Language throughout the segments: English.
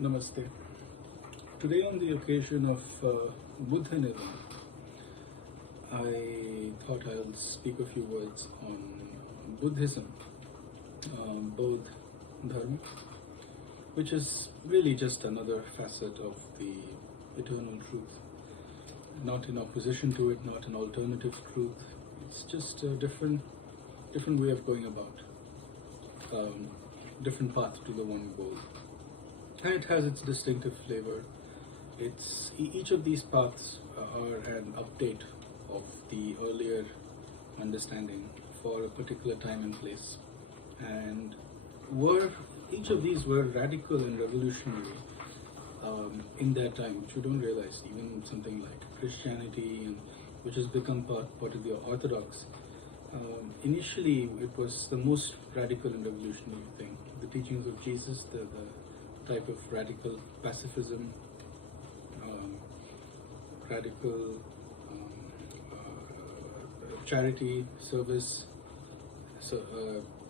Namaste. Today, on the occasion of Buddha Nirvana, I thought I'll speak a few words on Buddhism, Baudh Dharma, which is really just another facet of the eternal truth. Not in opposition to it, not an alternative truth. It's just a different way of going about, different path to the one goal. And it has its distinctive flavor. Each of these paths are an update of the earlier understanding for a particular time and place, and each of these were radical and revolutionary in their time, which you don't realize. Even something like Christianity, which has become part of the Orthodox. Initially, it was the most radical and revolutionary thing. The teachings of Jesus, the type of radical pacifism, radical charity, service,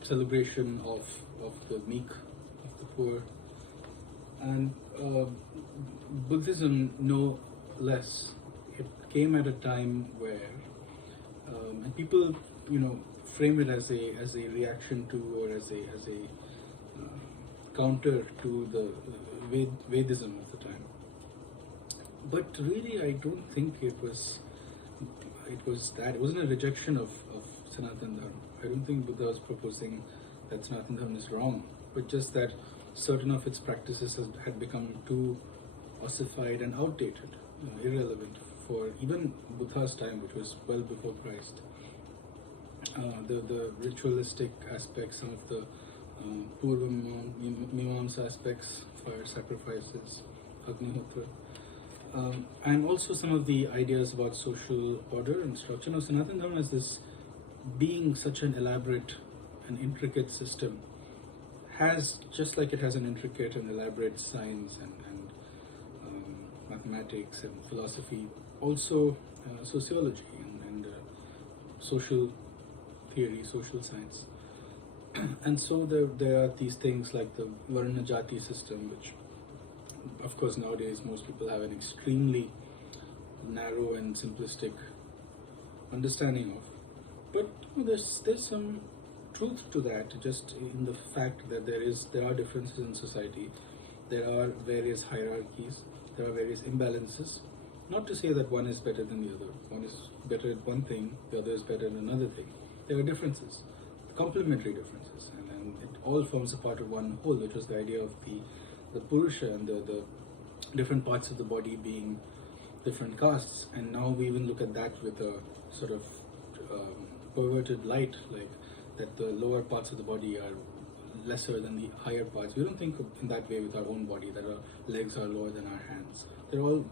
celebration of the meek, of the poor, and Buddhism no less. It came at a time where, and people, frame it as a reaction to, or as a counter to the Vedism of the time. But really, I don't think it was that. It wasn't a rejection of Sanatana Dharma. I don't think Buddha was proposing that Sanatana Dharma is wrong, but just that certain of its practices had become too ossified and outdated, irrelevant for even Buddha's time, which was well before Christ. The ritualistic aspects, some of the Poornima aspects, fire sacrifices, Agnihotra, and also some of the ideas about social order and structure. Now, Sanatana Dharma is this being such an elaborate and intricate system, has, just like it has an intricate and elaborate science and mathematics and philosophy, also sociology and social theory, social science. And so there are these things like the Varna Jati system, which of course nowadays most people have an extremely narrow and simplistic understanding of. But there's some truth to that, just in the fact that there are differences in society, there are various hierarchies, there are various imbalances. Not to say that one is better than the other. One is better at one thing, the other is better at another thing. There are differences, complementary differences, and it all forms a part of one whole, which was the idea of the Purusha and the different parts of the body being different castes. And now we even look at that with a sort of perverted light, like that the lower parts of the body are lesser than the higher parts. We don't think in that way with our own body, that our legs are lower than our hands. They're all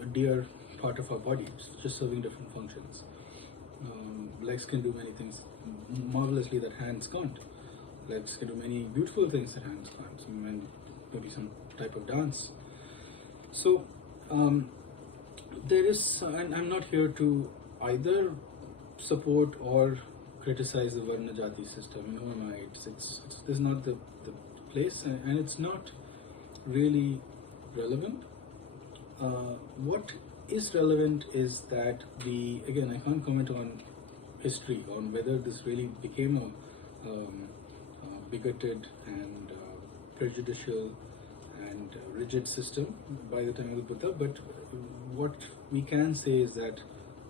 a dear part of our body, just serving different functions. Legs can do many things marvelously that hands can't. Legs can do many beautiful things that hands can't. And maybe some type of dance. So there is, and I'm not here to either support or criticize the Varna Jati system. No, am I? This is not the place, and it's not really relevant. What is relevant is that again, I can't comment on history, on whether this really became a bigoted and prejudicial and rigid system by the time of the Buddha, but what we can say is that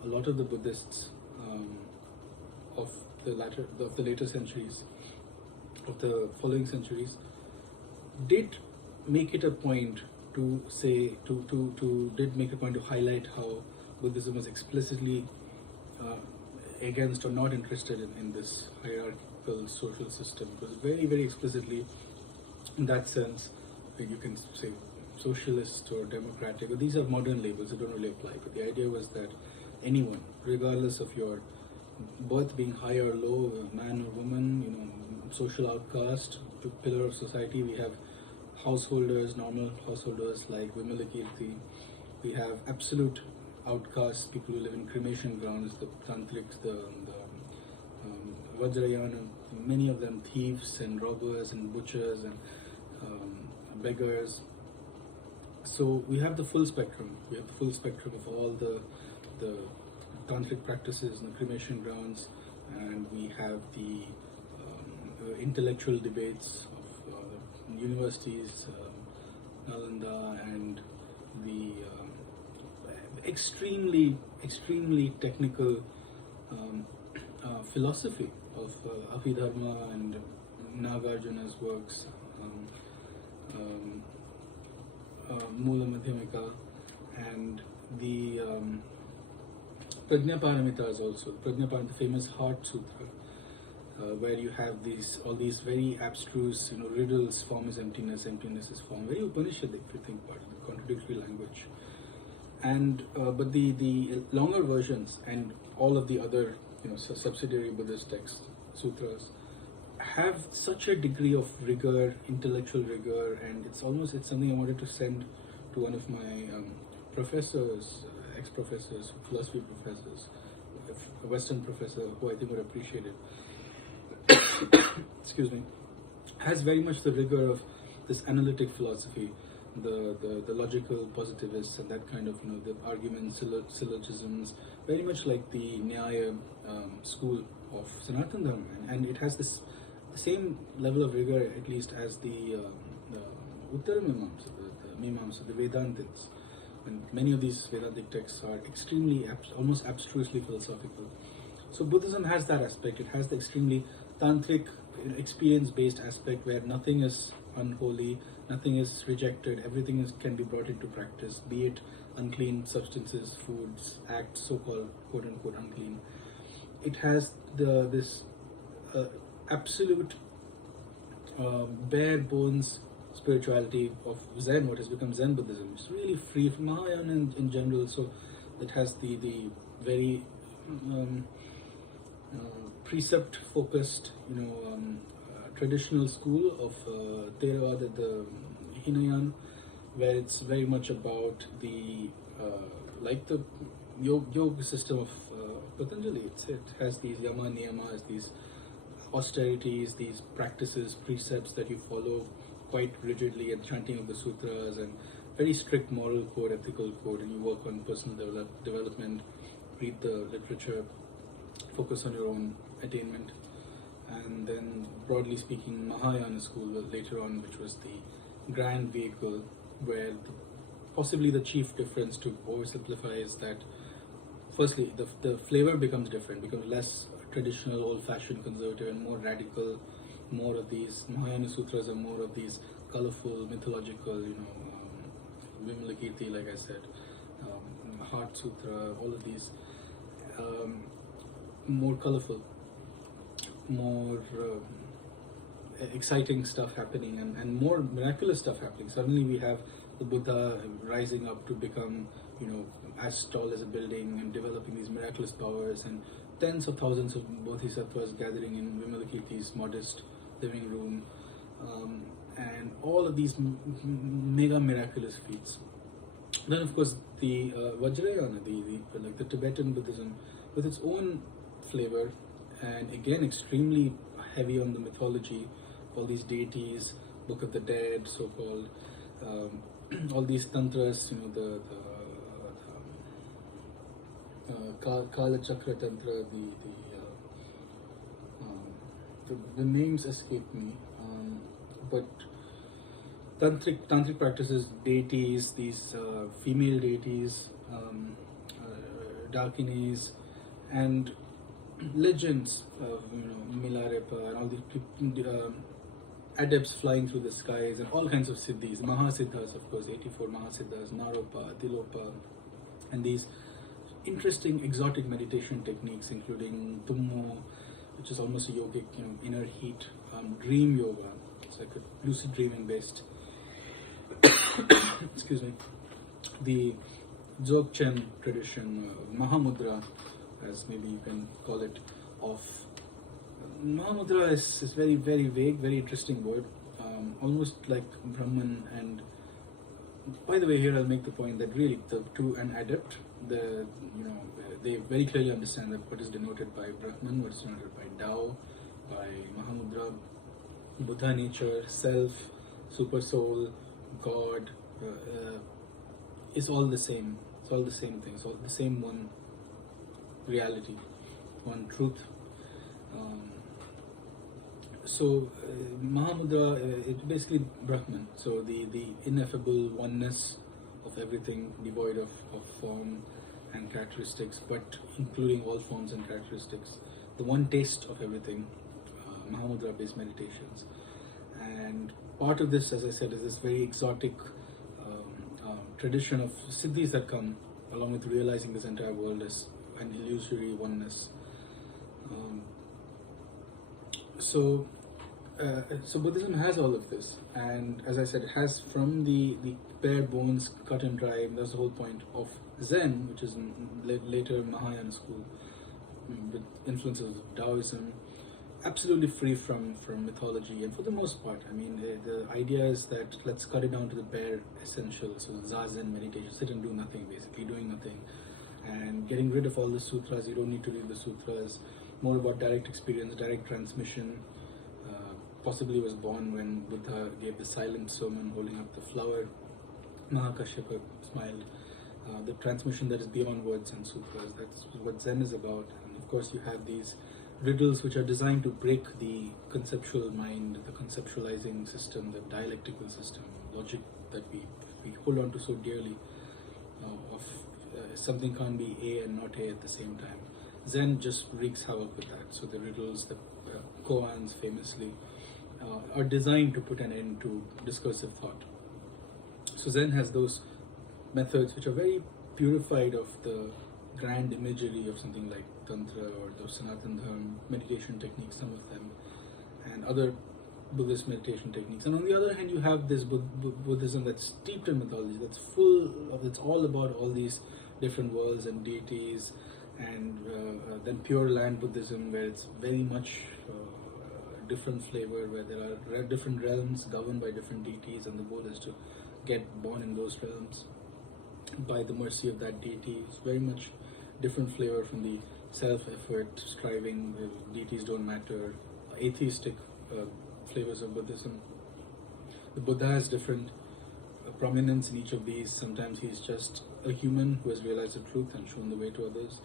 a lot of the Buddhists of the later centuries, of the following centuries, did make it a point to say, did make a point to highlight how Buddhism was explicitly against or not interested in this hierarchical social system. It was very, very explicitly, in that sense, you can say socialist or democratic, or these are modern labels that don't really apply, but the idea was that anyone, regardless of your birth being high or low, man or woman, social outcast, pillar of society. We have householders, normal householders like Vimalakirti. We have absolute outcasts, people who live in cremation grounds, the tantrics, the Vajrayana, many of them thieves and robbers and butchers and beggars, So we have the full spectrum. We have the full spectrum of all the tantric practices and the cremation grounds, and we have the intellectual debates of universities, Nalanda, and the extremely technical philosophy of Abhidharma and Nagarjuna's works, Mula Madhyamika, and the Prajnaparamitas also. Prajnaparamita, the famous Heart Sutra, where you have all these very abstruse, riddles. Form is emptiness, emptiness is form. Very Upanishadic, if you think about it, the contradictory language. And but the longer versions and all of the other subsidiary Buddhist texts, sutras, have such a degree of rigor, intellectual rigor, and it's something I wanted to send to one of my professors, ex-professors, philosophy professors, a Western professor who I think would appreciate it. Excuse me. Has very much the rigor of this analytic philosophy, the logical positivists, and that kind of the arguments, syllogisms, very much like the Nyaya school of Sanatana Dharma, and it has the same level of rigor, at least, as the Uttara Mimamsa, the Mimamsa, the Vedantins. And many of these Vedantic texts are extremely, almost abstrusely philosophical. So Buddhism has that aspect. It has the extremely tantric, experience-based aspect where nothing is unholy, nothing is rejected, everything can be brought into practice, be it unclean substances, foods, acts, so-called quote-unquote unclean. It has this absolute bare bones spirituality of Zen, what has become Zen Buddhism. It's really free from Mahayana in general, so it has the very precept-focused, traditional school of Theravada, the Hinayan, where it's very much about the like the yoga system of Patanjali. It has these yama niyamas, these austerities, these practices, precepts that you follow quite rigidly, and chanting of the sutras, and very strict moral code, ethical code, and you work on personal development, read the literature, focus on your own attainment. And then, broadly speaking, Mahayana school later on, which was the grand vehicle, where possibly the chief difference, to oversimplify, is that firstly the flavor becomes different, becomes less traditional, old-fashioned, conservative, and more radical. More of these Mahayana sutras are more of these colorful, mythological, Vimalakirti, like I said, Heart Sutra, all of these more colorful, more exciting stuff happening, and more miraculous stuff happening. Suddenly we have the Buddha rising up to become, as tall as a building and developing these miraculous powers, and tens of thousands of bodhisattvas gathering in Vimalakirti's modest living room, and all of these mega miraculous feats. Then, of course, the Vajrayana, like the Tibetan Buddhism, with its own flavor, and again extremely heavy on the mythology, all these deities, Book of the Dead, so-called, all these tantras, Kala Chakra Tantra, the names escape me, but tantric practices, deities, these female deities, Dakinis, and legends of Milarepa and all these adepts flying through the skies, and all kinds of siddhis, Mahasiddhas, of course, 84 Mahasiddhas, Naropa, Tilopa, and these interesting exotic meditation techniques, including Tummo, which is almost a yogic, inner heat, dream yoga. It's like a lucid dreaming based. Excuse me. The Dzogchen tradition, Mahamudra, as maybe you can call it, of Mahamudra is very, very vague, very interesting word, almost like Brahman. And by the way, here I'll make the point that really, to an adept, they very clearly understand that what is denoted by Brahman, what is denoted by Tao, by Mahamudra, Buddha nature, self, super soul, God, is all the same. It's all the same thing. It's all the same one reality, one truth. Um, Mahamudra, it's basically Brahman. So the ineffable oneness of everything, devoid of form and characteristics, but including all forms and characteristics. The one taste of everything, Mahamudra-based meditations. And part of this, as I said, is this very exotic tradition of siddhis that come along with realizing this entire world as an illusory oneness. So Buddhism has all of this, and as I said, it has from the bare bones, cut and dry. That's the whole point of Zen, which is later Mahayana school, with influences of Taoism, absolutely free from mythology. And for the most part, I mean, the idea is that let's cut it down to the bare essentials. So Zazen meditation, sit and do nothing, basically doing nothing, and getting rid of all the sutras. You don't need to read the sutras. More about direct experience, direct transmission. Possibly was born when Buddha gave the silent sermon holding up the flower. Mahakashyapa smiled. The transmission that is beyond words and sutras, that's what Zen is about. And of course you have these riddles which are designed to break the conceptual mind, the conceptualizing system, the dialectical system, logic that we hold on to so dearly, of something can't be A and not A at the same time. Zen just wreaks havoc with that. So the riddles, the koans famously, are designed to put an end to discursive thought. So Zen has those methods which are very purified of the grand imagery of something like Tantra or the Sanatana Dharma meditation techniques, some of them, and other Buddhist meditation techniques. And on the other hand, you have this Buddhism that's steeped in mythology, that's full of, it's all about all these different worlds and deities, and then Pure Land Buddhism, where it's very much different flavor, where there are different realms governed by different deities, and the goal is to get born in those realms by the mercy of that deity. It's very much different flavor from the self-effort, striving, deities don't matter, atheistic flavors of Buddhism. The Buddha has different prominence in each of these. Sometimes he's just a human who has realized the truth and shown the way to others.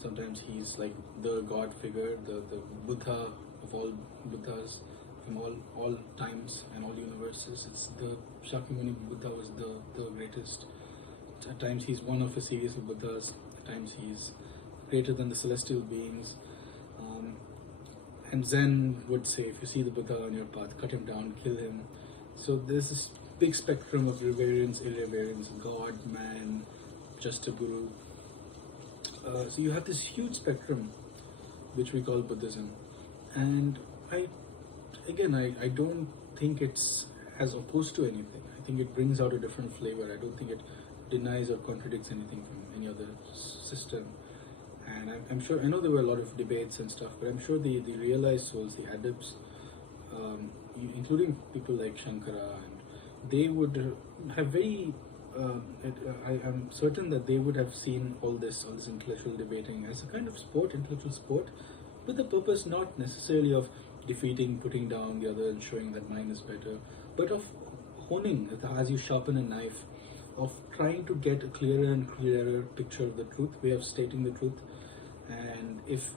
Sometimes he's like the God figure, the Buddha of all Buddhas from all times and all universes. It's the Shakyamuni Buddha was the greatest. At times he's one of a series of Buddhas. At times he's greater than the celestial beings. And Zen would say, if you see the Buddha on your path, cut him down, kill him. So there's this big spectrum of reverence, irreverence, God, man, just a guru. So you have this huge spectrum which we call Buddhism. And I don't think it's as opposed to anything. I think it brings out a different flavor. I don't think it denies or contradicts anything from any other system. And I'm sure, I know there were a lot of debates and stuff, but I'm sure the realized souls, the adepts, including people like Shankara, and they would have very, I'm certain that they would have seen all this intellectual debating as a kind of sport, intellectual sport, with the purpose not necessarily of defeating, putting down the other and showing that mine is better, but of honing, as you sharpen a knife, of trying to get a clearer and clearer picture of the truth, way of stating the truth. And if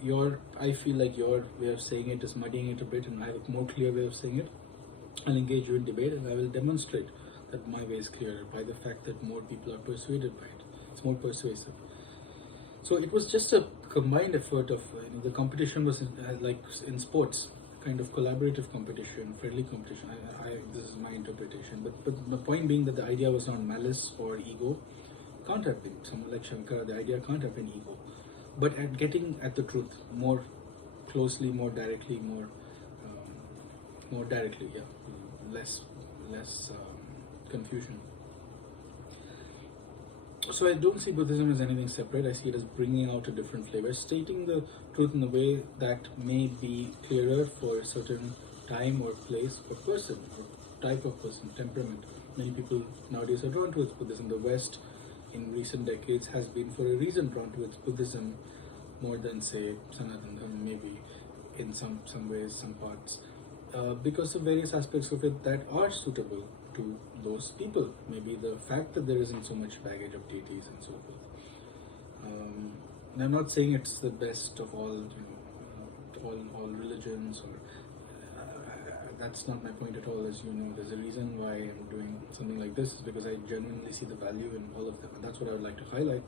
I feel like your way of saying it is muddying it a bit and I have a more clear way of saying it, I'll engage you in debate and I will demonstrate that my way is clearer by the fact that more people are persuaded by it. It's more persuasive. So it was just a combined effort of, the competition was like in sports, kind of collaborative competition, friendly competition. This is my interpretation. But the point being that the idea was not malice or ego. Can't have been. Someone like Shankara, the idea can't have been ego. But at getting at the truth more closely, more directly, less confusion. So I don't see Buddhism as anything separate. I see it as bringing out a different flavor, stating the truth in a way that may be clearer for a certain time or place or person or type of person, temperament. Many people nowadays are drawn towards Buddhism. The West in recent decades has been for a reason drawn towards Buddhism more than, say, Sanatana Dharma, maybe in some ways, some parts, because of various aspects of it that are suitable to those people. Maybe the fact that there isn't so much baggage of deities and so forth. And I'm not saying it's the best of all, all religions, or that's not my point at all. As you know, there's a reason why I'm doing something like this, is because I genuinely see the value in all of them, and that's what I would like to highlight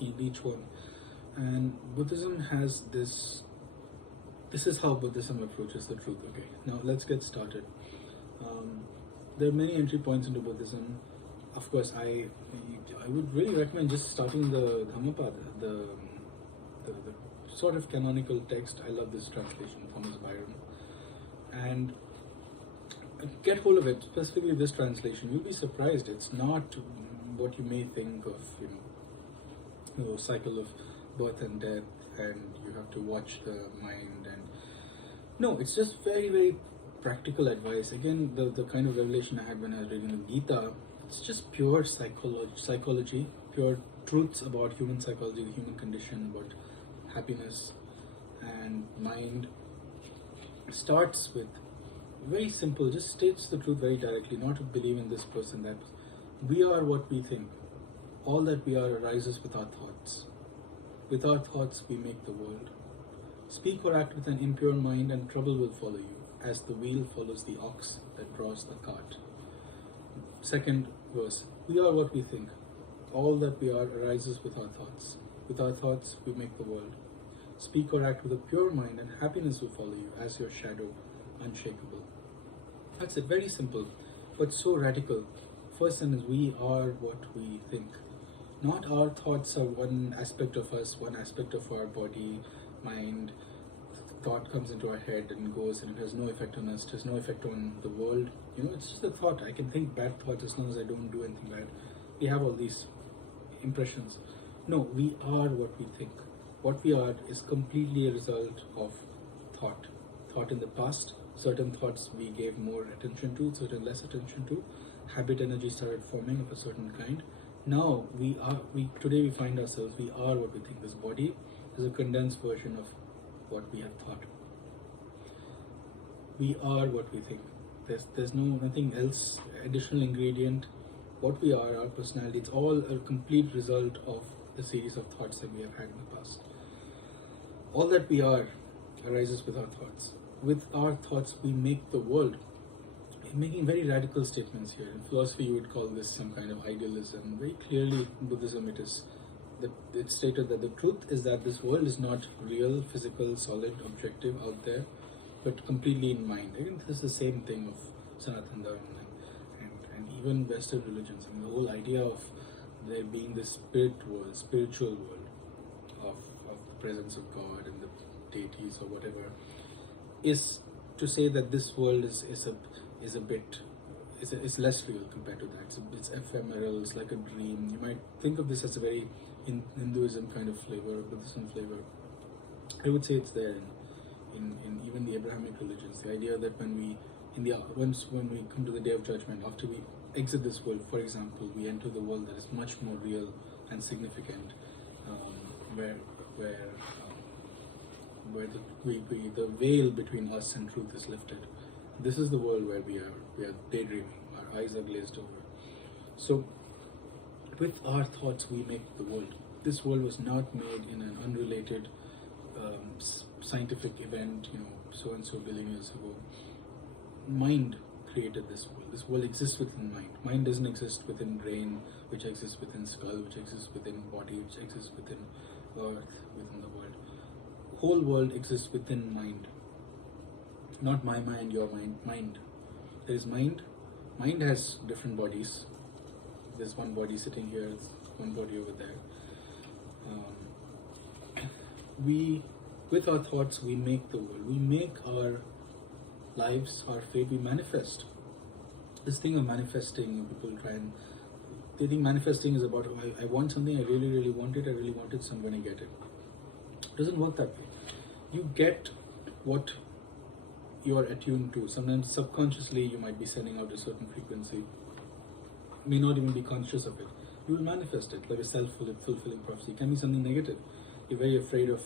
in each one. And Buddhism has this. This is how Buddhism approaches the truth. Okay, now let's get started. There are many entry points into Buddhism. Of course, I would really recommend just starting the Dhammapada, the sort of canonical text. I love this translation, Thomas Byron, and get hold of it. Specifically, this translation, you'll be surprised. It's not what you may think of, cycle of birth and death, and you have to watch the mind. And no, it's just very, very practical advice. Again, the kind of revelation I had when I was reading the Gita, it's just pure psychology, pure truths about human psychology, the human condition, about happiness and mind. It starts with very simple, just states the truth very directly, not to believe in this person, that we are what we think. All that we are arises with our thoughts. With our thoughts we make the world. Speak or act with an impure mind and trouble will follow you, as the wheel follows the ox that draws the cart. Second verse, we are what we think. All that we are arises with our thoughts. With our thoughts we make the world. Speak or act with a pure mind and happiness will follow you, as your shadow, unshakable. That's it, very simple, but so radical. First sentence, we are what we think. Not our thoughts are one aspect of us, one aspect of our body, mind. Thought comes into our head and goes, and it has no effect on us, it has no effect on the world. It's just a thought. I can think bad thoughts as long as I don't do anything bad. We have all these impressions. No, we are what we think. What we are is completely a result of thought. Thought in the past, certain thoughts we gave more attention to, certain less attention to. Habit energy started forming of a certain kind. Now today we find ourselves, we are what we think. This body is a condensed version of what we have thought. We are what we think. There's nothing else, additional ingredient. What we are, our personality, it's all a complete result of the series of thoughts that we have had in the past. All that we are arises with our thoughts. With our thoughts we make the world. We're making very radical statements here. In philosophy you would call this some kind of idealism. Very clearly in Buddhism it's stated that the truth is that this world is not real, physical, solid, objective out there, but completely in mind. Again, this is the same thing of Sanatana Dharma and even Western religions. The whole idea of there being this spiritual world of the presence of God and the deities or whatever, is to say that this world is less real compared to that. It's ephemeral. It's like a dream. You might think of this as a very Hinduism kind of flavor, Buddhism flavor. I would say it's there in even the Abrahamic religions. The idea that when we come to the Day of Judgment, after we exit this world, for example, we enter the world that is much more real and significant, where the veil between us and truth is lifted. This is the world where we are daydreaming. Our eyes are glazed over. So, with our thoughts, we make the world. This world was not made in an unrelated scientific event, so and so billion years ago. Mind created this world. This world exists within mind. Mind doesn't exist within brain, which exists within skull, which exists within body, which exists within earth, within the world. Whole world exists within mind. Not my mind, your mind, mind. There is mind. Mind has different bodies. There's one body sitting here, there's one body over there. With our thoughts, we make the world. We make our lives, our fate, we manifest. This thing of manifesting, people they think manifesting is about, I want something, I really, really want it, so I'm going to get it. It doesn't work that way. You get what you are attuned to. Sometimes subconsciously you might be sending out a certain frequency. You may not even be conscious of it. You will manifest it like a self-fulfilling prophecy. It can be something negative. You're very afraid of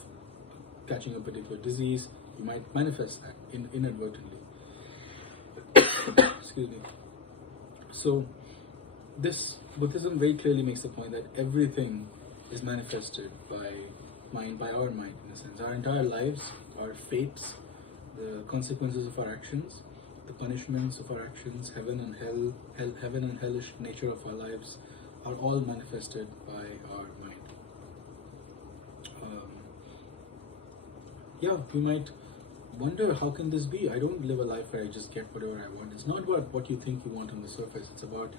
catching a particular disease. You might manifest that inadvertently. Excuse me. So this Buddhism very clearly makes the point that everything is manifested by mind, by our mind in a sense. Our entire lives, our fates, the consequences of our actions, the punishments of our actions, heaven and heaven and hellish nature of our lives are all manifested by our mind. We might wonder, how can this be? I don't live a life where I just get whatever I want. It's not about what you think you want on the surface. It's about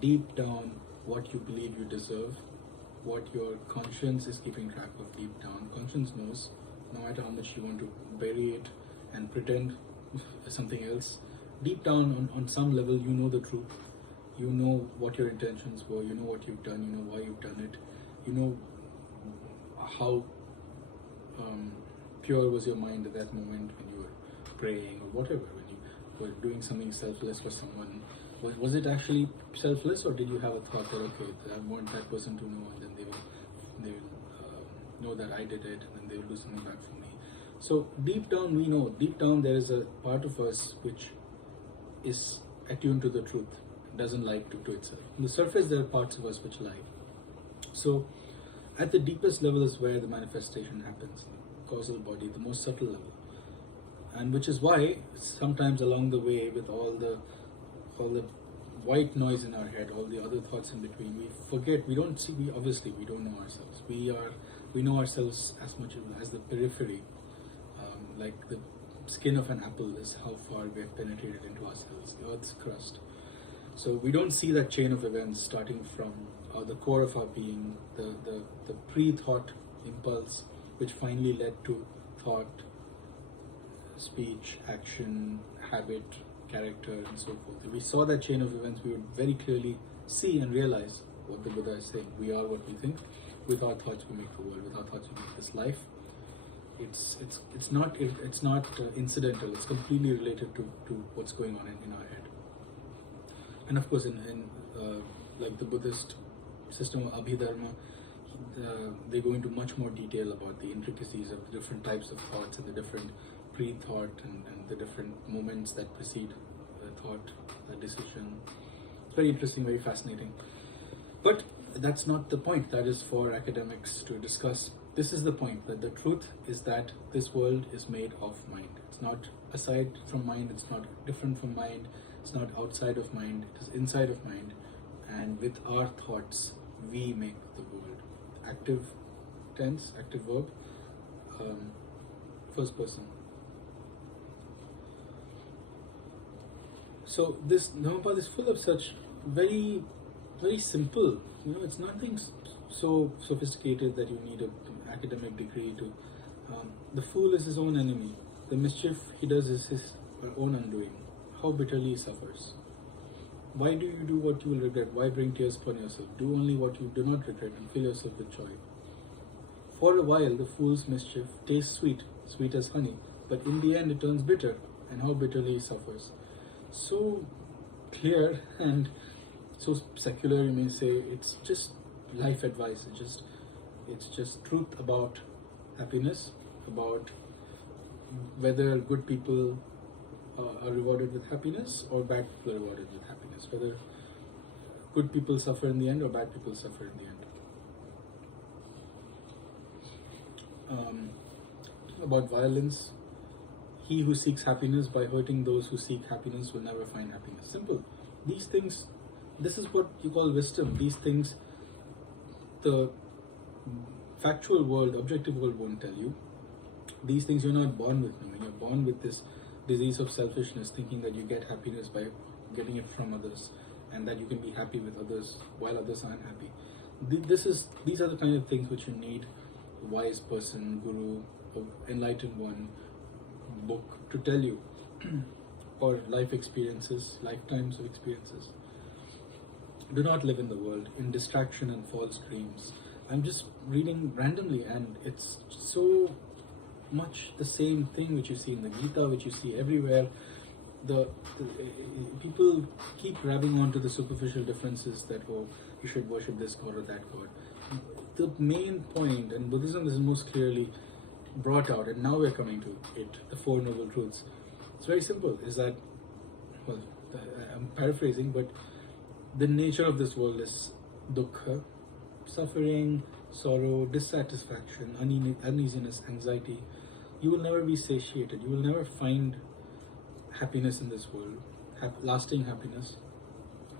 deep down what you believe you deserve, what your conscience is keeping track of deep down. Conscience knows, no matter how much you want to bury it and pretend something else. Deep down, on some level, you know the truth. You know what your intentions were. You know what you've done. You know why you've done it. You know how pure was your mind at that moment when you were praying or whatever, when you were doing something selfless for someone. Was it actually selfless, or did you have a thought that, okay, I want that person to know, and then they will know that I did it, and then they will do something back for me. So deep down we know, deep down there is a part of us which is attuned to the truth, doesn't lie to itself. On the surface there are parts of us which lie. So at the deepest level is where the manifestation happens, the causal body, the most subtle level. And which is why sometimes along the way, with all the white noise in our head, all the other thoughts in between, we forget, we don't know ourselves. We know ourselves as much as the periphery, like the skin of an apple is how far we have penetrated into ourselves, the earth's crust. So we don't see that chain of events starting from the core of our being, the pre-thought impulse, which finally led to thought, speech, action, habit, character, and so forth. If we saw that chain of events, we would very clearly see and realize what the Buddha is saying. We are what we think. With our thoughts we make the world. With our thoughts we make this life. It's not incidental. It's completely related to what's going on in our head. And of course, in like the Buddhist system of Abhidharma, they go into much more detail about the intricacies of the different types of thoughts and the different pre-thought and the different moments that precede thought, decision. It's very interesting, very fascinating. But that's not the point. That is for academics to discuss. This is the point, that the truth is that this world is made of mind. It's not aside from mind, it's not different from mind, it's not outside of mind, it is inside of mind. And with our thoughts, we make the world. Active tense, active verb, first person. So this Dhammapada is full of such very, very simple, it's nothing so sophisticated that you need an academic degree to. The fool is his own enemy. The mischief he does is his own undoing. How bitterly he suffers. Why do you do what you will regret? Why bring tears upon yourself? Do only what you do not regret and fill yourself with joy. For a while the fool's mischief tastes sweet, sweet as honey, but in the end it turns bitter, and how bitterly he suffers. So clear and so secular, you may say. It's just life advice. It's just truth about happiness, about whether good people are rewarded with happiness or bad people are rewarded with happiness, whether good people suffer in the end or bad people suffer in the end. About violence, he who seeks happiness by hurting those who seek happiness will never find happiness. Simple. These things, this is what you call wisdom. These things, the factual world, objective world won't tell you. These things you're not born with knowing. You're born with this disease of selfishness, thinking that you get happiness by getting it from others, and that you can be happy with others while others aren't happy. These are the kind of things which you need a wise person, guru, or enlightened one, book to tell you, or life experiences, lifetimes of experiences. Do not live in the world in distraction and false dreams. I'm just reading randomly, and it's so much the same thing which you see in the Gita, which you see everywhere. The people keep grabbing onto the superficial differences that, oh, you should worship this god or that god. The main point, and Buddhism is most clearly brought out, and now we're coming to it, the Four Noble Truths. It's very simple, is that, well, I'm paraphrasing, but the nature of this world is dukkha, suffering, sorrow, dissatisfaction, uneasiness, anxiety. You will never be satiated. You will never find happiness in this world, lasting happiness.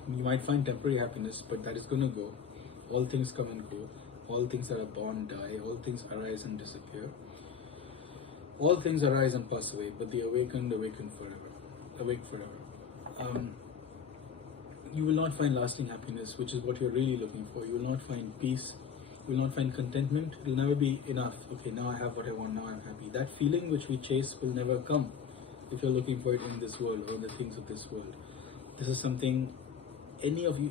You might find temporary happiness, but that is going to go. All things come and go. All things that are born die. All things arise and disappear. All things arise and pass away, but the awakened awaken forever. Awake forever. You will not find lasting happiness, which is what you're really looking for. You will not find peace. You will not find contentment. It will never be enough. Okay, now I have what I want. Now I'm happy. That feeling which we chase will never come if you're looking for it in this world or the things of this world. This is something any of you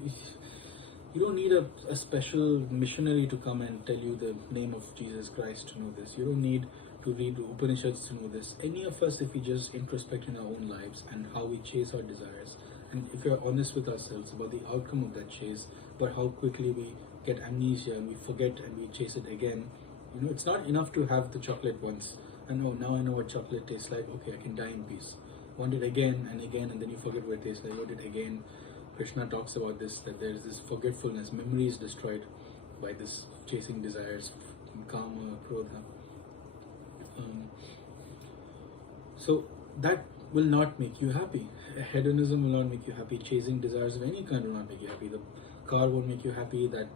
don't need a special missionary to come and tell you the name of Jesus Christ to know this. You don't need to read the Upanishads to know this. Any of us, if we just introspect in our own lives and how we chase our desires, and if we are honest with ourselves about the outcome of that chase, but how quickly we get amnesia and we forget and we chase it again. It's not enough to have the chocolate once and now I know what chocolate tastes like. Okay, I can die in peace. Want it again and again, and then you forget what it tastes like. Want it again. Krishna talks about this, that there is this forgetfulness. Memory is destroyed by this chasing desires, kama, krodha. So that will not make you happy. Hedonism will not make you happy. Chasing desires of any kind will not make you happy. The car won't make you happy. That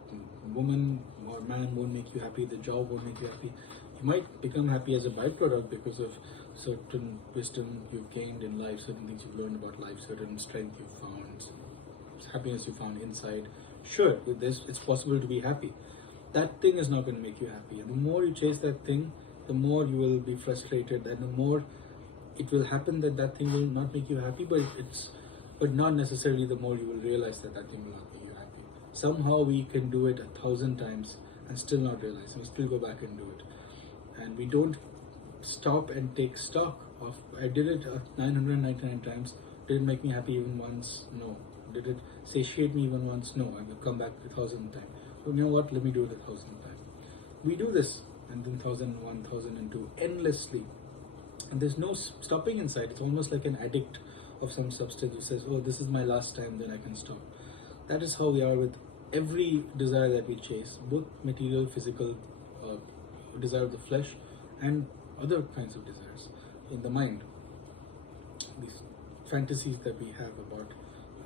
woman or man won't make you happy. The job won't make you happy. You might become happy as a byproduct because of certain wisdom you've gained in life, certain things you've learned about life, certain strength you've found, happiness you found inside. Sure, with this, it's possible to be happy. That thing is not going to make you happy. And the more you chase that thing, the more you will be frustrated, and the more it will happen that thing will not make you happy, but not necessarily the more you will realize that thing will not make you happy. Somehow we can do it 1,000 times and still not realize. We still go back and do it. And we don't stop and take stock of, I did it 999 times. Did it make me happy even once? No. Did it satiate me even once? No. I will come back 1,000 times. So you know what? Let me do it 1,000 times. We do this, and then 1,001, 1,002, endlessly. And there's no stopping inside. It's almost like an addict of some substance who says, oh, this is my last time, then I can stop. That is how we are with every desire that we chase, both material, physical, desire of the flesh, and other kinds of desires in the mind. These fantasies that we have about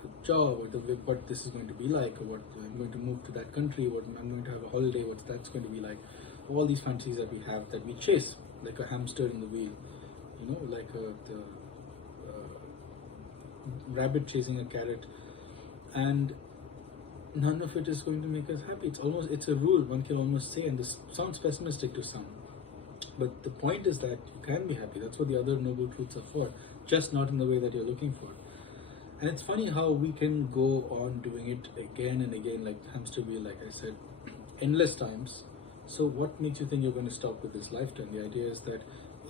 a job, or what this is going to be like, or what I'm going to move to that country, what I'm going to have a holiday, what that's going to be like. All these fantasies that we have, that we chase like a hamster in the wheel, like the rabbit chasing a carrot, and none of it is going to make us happy. It's a rule, one can almost say, and this sounds pessimistic to some, but the point is that you can be happy. That's what the other noble truths are for, just not in the way that you're looking for. And it's funny how we can go on doing it again and again, like hamster wheel, like I said, endless times. So what makes you think you're going to stop with this lifetime? The idea is that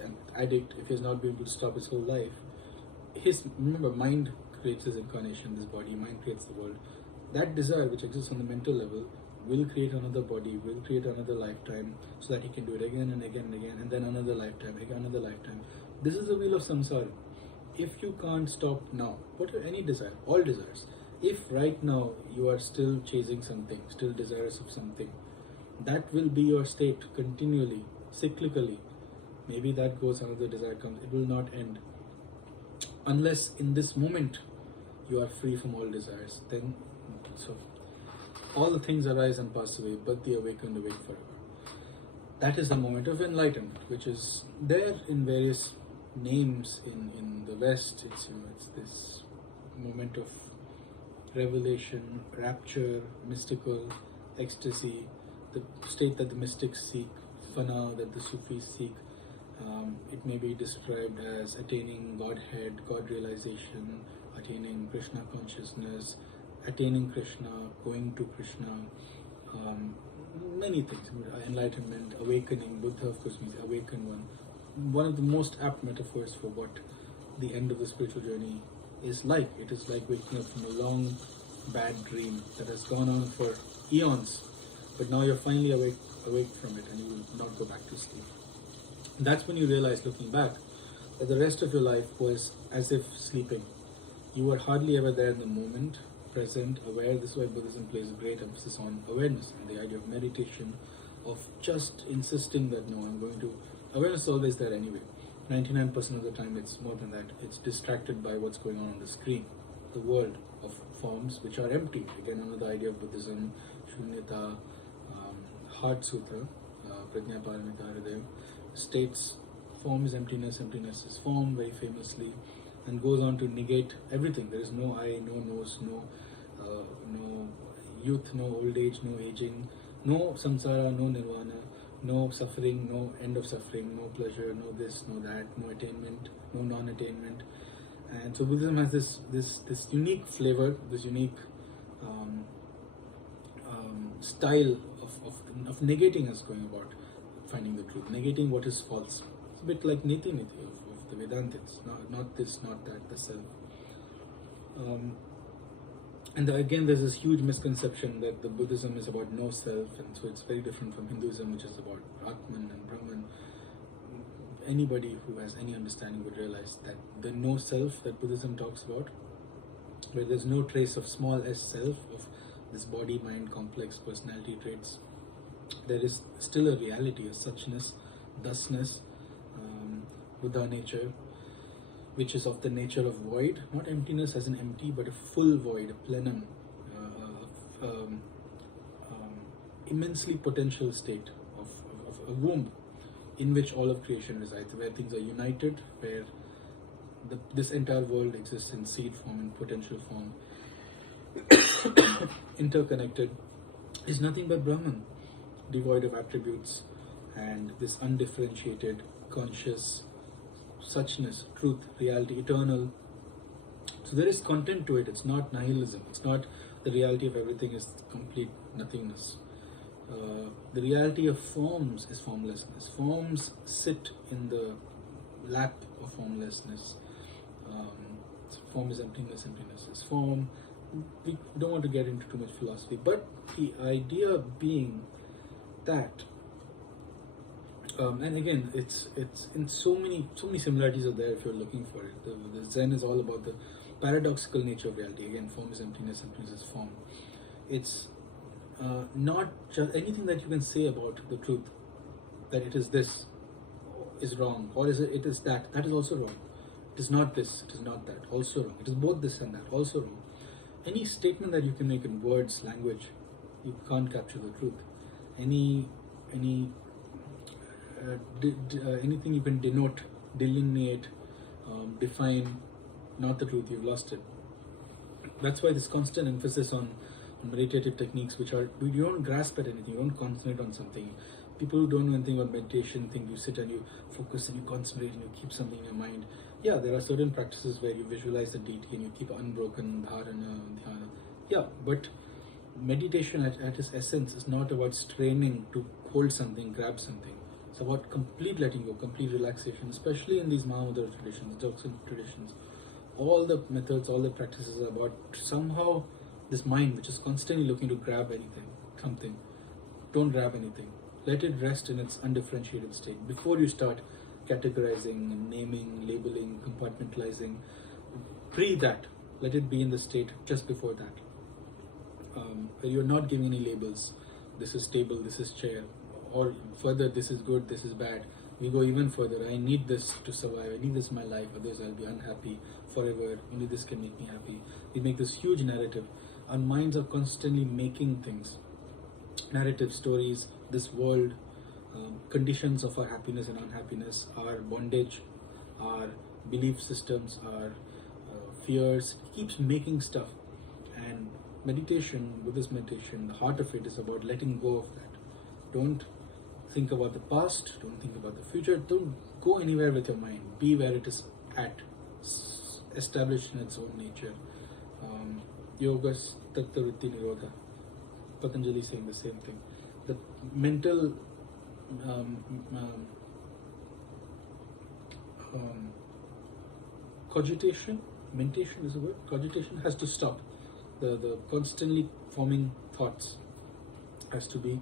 an addict, if he's not been able to stop his whole life, remember, mind creates his incarnation, this body, mind creates the world. That desire which exists on the mental level will create another body, will create another lifetime, so that he can do it again and again and again, and then another lifetime, again another lifetime. This is the wheel of samsara. If you can't stop now, any desire, all desires, if right now you are still chasing something, still desirous of something, that will be your state continually, cyclically. Maybe that goes, another desire comes, it will not end. Unless in this moment you are free from all desires, then so all the things arise and pass away, but the awakened awake forever. That is the moment of enlightenment, which is there in various names in the West. It's this moment of revelation, rapture, mystical ecstasy, the state that the mystics seek, fana that the Sufis seek. It may be described as attaining Godhead, God realization, attaining Krishna consciousness, attaining Krishna, going to Krishna, many things, enlightenment, awakening. Buddha, of course, means awakened one. One of the most apt metaphors for what the end of the spiritual journey is like. It is like waking up from a long, bad dream that has gone on for eons, but now you're finally awake from it, and you will not go back to sleep. And that's when you realize, looking back, that the rest of your life was as if sleeping. You were hardly ever there in the moment, present, aware. This is why Buddhism places great emphasis on awareness and the idea of meditation, of just insisting that no, I'm going to. Awareness is always there anyway. 99% of the time, it's more than that. It's distracted by what's going on the screen, the world of forms which are empty. Again, another idea of Buddhism, Shunyata, Heart Sutra, Prajna Paramita Hridaya, states form is emptiness, emptiness is form, very famously, and goes on to negate everything. There is no I, no nose, no youth, no old age, no aging, no samsara, no nirvana, no suffering, no end of suffering, no pleasure, no this, no that, no attainment, no non-attainment. And so Buddhism has this unique flavor, this unique style of negating us, going about finding the truth, negating what is false. It's a bit like niti of the Vedantics, not this, not that, the self. And again, there's this huge misconception that the Buddhism is about no self, and so it's very different from Hinduism, which is about Atman and Brahman. Anybody who has any understanding would realize that the no self that Buddhism talks about, where there's no trace of small s self, of this body, mind, complex personality traits, there is still a reality, a suchness, thusness, Buddha nature, which is of the nature of void, not emptiness as an empty, but a full void, a plenum, immensely potential state of a womb in which all of creation resides, where things are united, where this entire world exists in seed form and potential form, interconnected, is nothing but Brahman, devoid of attributes, and this undifferentiated, conscious suchness, truth, reality, eternal. So there is content to it. It's not nihilism. It's not the reality of everything is complete nothingness. The reality of forms is formlessness. Forms sit in the lap of formlessness. Form is emptiness, emptiness is form. We don't want to get into too much philosophy, but the idea being that, and again, it's in so many similarities are there if you're looking for it. The Zen is all about the paradoxical nature of reality. Again, form is emptiness, emptiness is form. It's not just anything that you can say about the truth, that it is this, is wrong, or it is that is also wrong. It is not this, it is not that, also wrong. It is both this and that, also wrong. Any statement that you can make in words, language, you can't capture the truth. Anything you can denote, delineate, define, not the truth, you've lost it. That's why this constant emphasis on meditative techniques, which are, you don't grasp at anything, you don't concentrate on something. People who don't know anything about meditation think you sit and you focus and you concentrate and you keep something in your mind. Yeah, there are certain practices where you visualize the deity and you keep unbroken dharana, dhyana. Yeah, but meditation at its essence is not about straining to hold something, grab something. It's about complete letting go, complete relaxation, especially in these Mahamudra traditions, Dzogchen traditions. All the methods, all the practices are about somehow this mind which is constantly looking to grab anything, something. Don't grab anything. Let it rest in its undifferentiated state. Before you start categorizing, naming, labeling, compartmentalizing, breathe that. Let it be in the state just before that. You're not giving any labels. This is table, this is chair, or further, this is good, this is bad. We go even further. I need this to survive. I need this in my life, otherwise I'll be unhappy forever. Only this can make me happy. We make this huge narrative. Our minds are constantly making things, narrative stories, this world, conditions of our happiness and unhappiness, our bondage, our belief systems, our fears. It keeps making stuff. And meditation, Buddhist meditation, the heart of it is about letting go of that. Don't think about the past, don't think about the future, don't go anywhere with your mind. Be where it is at, established in its own nature. Yogas Tattva Vritti Nirodha. Patanjali saying the same thing. The mental cogitation, mentation is a word, cogitation has to stop. The constantly forming thoughts has to be,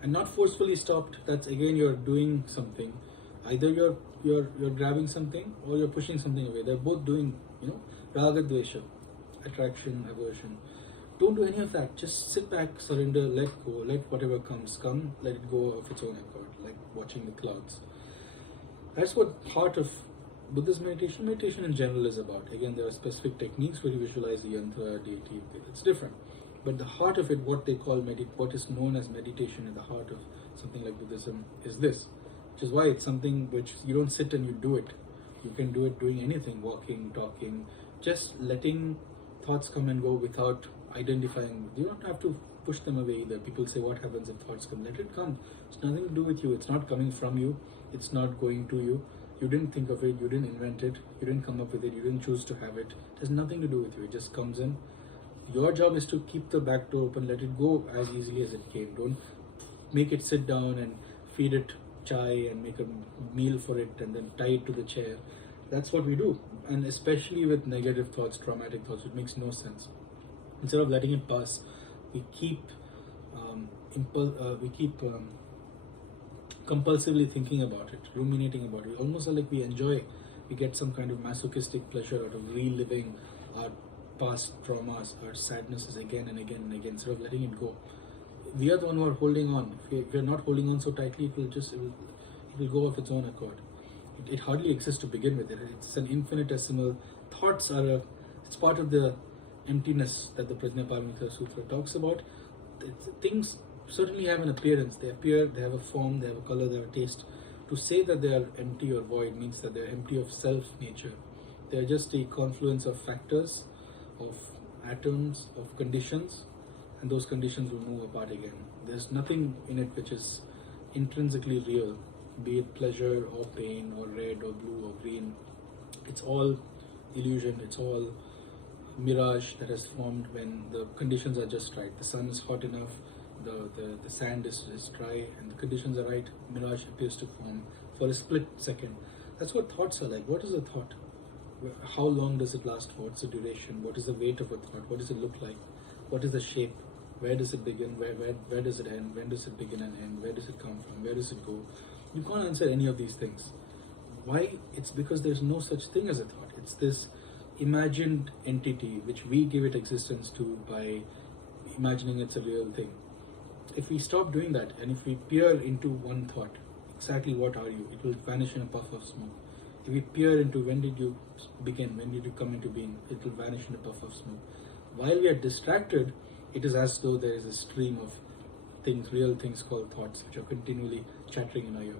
and not forcefully stopped. That's again, you're doing something. Either you're grabbing something or you're pushing something away. They're both doing, raga dvesha, attraction, aversion. Don't do any of that. Just sit back, surrender, let go, let whatever comes come, let it go of its own accord, like watching the clouds. That's what heart of Buddhist meditation in general is about. Again, there are specific techniques where you visualize the yantra, deity, it's different. But the heart of it, what they call what is known as meditation in the heart of something like Buddhism is this. Which is why it's something which you don't sit and you do it. You can do it doing anything, walking, talking, just letting thoughts come and go without identifying. You don't have to push them away either. People say, what happens if thoughts come? Let it come. It's nothing to do with you. It's not coming from you. It's not going to you. You didn't think of it. You didn't invent it. You didn't come up with it. You didn't choose to have it. It has nothing to do with you. It just comes in. Your job is to keep the back door open. Let it go as easily as it came. Don't make it sit down and feed it chai and make a meal for it and then tie it to the chair. That's what we do. And especially with negative thoughts, traumatic thoughts, it makes no sense. Instead of letting it pass, we keep compulsively thinking about it, ruminating about it. Almost like we get some kind of masochistic pleasure out of reliving our past traumas, our sadnesses again and again and again, instead of letting it go. We are the one who are holding on. If we are not holding on so tightly, it will go of its own accord. It hardly exists to begin with. It's an infinitesimal. Thoughts are it's part of the emptiness that the Prajnaparamita Sutra talks about. Things certainly have an appearance. They appear, they have a form, they have a color, they have a taste. To say that they are empty or void means that they are empty of self-nature. They are just a confluence of factors, of atoms, of conditions, and those conditions will move apart again. There's nothing in it which is intrinsically real, be it pleasure or pain or red or blue or green. It's all illusion, it's all mirage that has formed when the conditions are just right. The sun is hot enough, the sand is dry, and the conditions are right. Mirage appears to form for a split second. That's what thoughts are like. What is a thought? How long does it last for? What's the duration? What is the weight of a thought? What does it look like? What is the shape? Where does it begin? Where does it end? When does it begin and end? Where does it come from? Where does it go? You can't answer any of these things. Why? It's because there's no such thing as a thought. It's this imagined entity which we give it existence to by imagining it's a real thing. If we stop doing that and if we peer into one thought, exactly what are you? It will vanish in a puff of smoke. If we peer into when did you begin, when did you come into being, it will vanish in a puff of smoke. While we are distracted, it is as though there is a stream of things, real things called thoughts, which are continually chattering in our ear.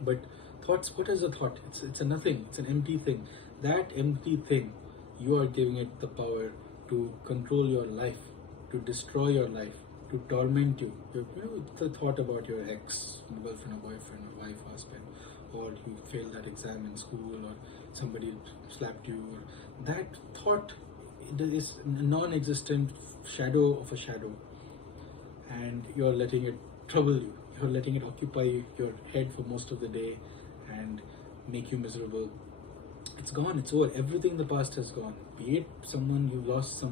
But thoughts, what is a thought? It's a nothing, it's an empty thing. That empty thing, you are giving it the power to control your life, to destroy your life, to torment you. The thought about your ex, girlfriend or boyfriend or wife, husband, or you failed that exam in school, or somebody slapped you, or that thought, it is a non-existent shadow of a shadow, and you're letting it trouble you. You're letting it occupy your head for most of the day and make you miserable. It's gone, it's over. Everything in the past has gone. Be it someone, you've lost a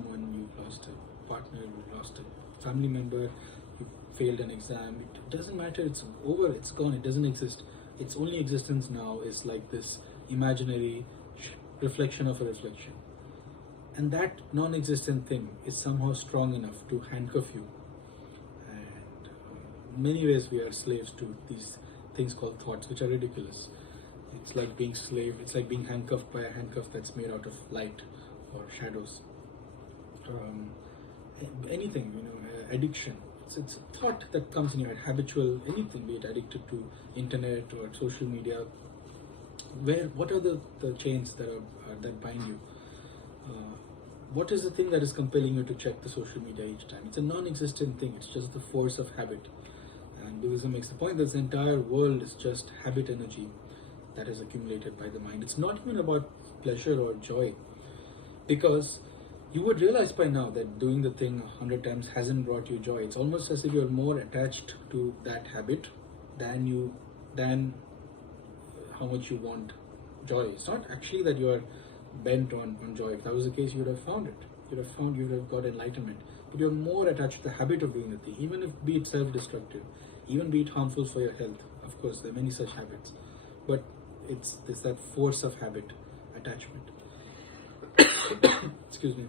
partner, you've lost a family member, you failed an exam. It doesn't matter, it's over, it's gone, it doesn't exist. Its only existence now is like this imaginary reflection of a reflection. And that non-existent thing is somehow strong enough to handcuff you. And in many ways we are slaves to these things called thoughts, which are ridiculous. It's like being slave, it's like being handcuffed by a handcuff that's made out of light or shadows. Anything, addiction. It's a thought that comes in your head, habitual, anything, be it addicted to internet or social media. What are the chains that bind you? What is the thing that is compelling you to check the social media each time? It's a non-existent thing. It's just the force of habit. And Buddhism makes the point that this entire world is just habit energy that is accumulated by the mind. It's not even about pleasure or joy, because you would realize by now that doing the thing 100 times hasn't brought you joy. It's almost as if you're more attached to that habit than how much you want joy. It's not actually that you're bent on joy. If that was the case, you would have found it. You would have got enlightenment. But you're more attached to the habit of doing the thing, even if be it self-destructive, even be it harmful for your health. Of course, there are many such habits. But it's that force of habit, attachment. Excuse me.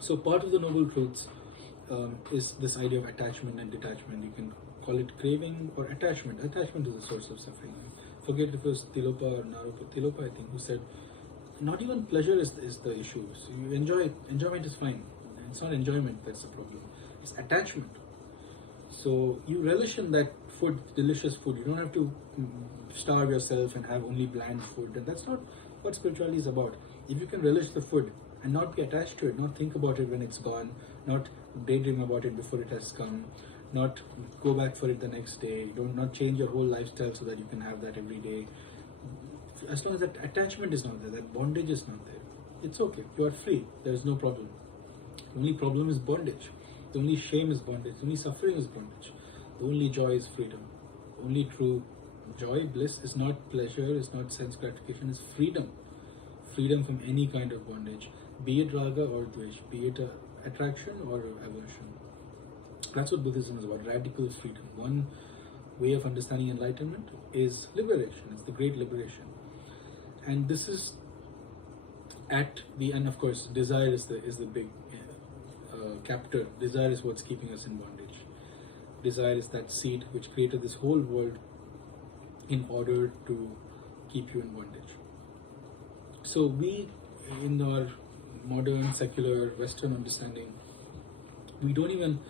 So part of the Noble Truths is this idea of attachment and detachment. You can call it craving or attachment. Attachment is the source of suffering. Forget if it was Tilopa or Naropa. Tilopa, I think, who said, not even pleasure is the issue. So you enjoyment is fine. It's not enjoyment that's the problem. It's attachment. So you relish in that food, delicious food. You don't have to starve yourself and have only bland food. And that's not what spirituality is about. If you can relish the food and not be attached to it, not think about it when it's gone, not daydream about it before it has come, not go back for it the next day, not change your whole lifestyle so that you can have that every day. As long as that attachment is not there, that bondage is not there, it's okay. You are free. There is no problem. The only problem is bondage. The only shame is bondage. The only suffering is bondage. The only joy is freedom. Only true joy, bliss is not pleasure, is not sense gratification, is freedom. Freedom from any kind of bondage, be it raga or dvesh, be it attraction or aversion. That's what Buddhism is about, radical freedom. One way of understanding enlightenment is liberation. It's the great liberation. And this is at the end, of course, desire is the big captor. Desire is what's keeping us in bondage. Desire is that seed which created this whole world in order to keep you in bondage. So we, in our modern, secular, Western understanding, we don't even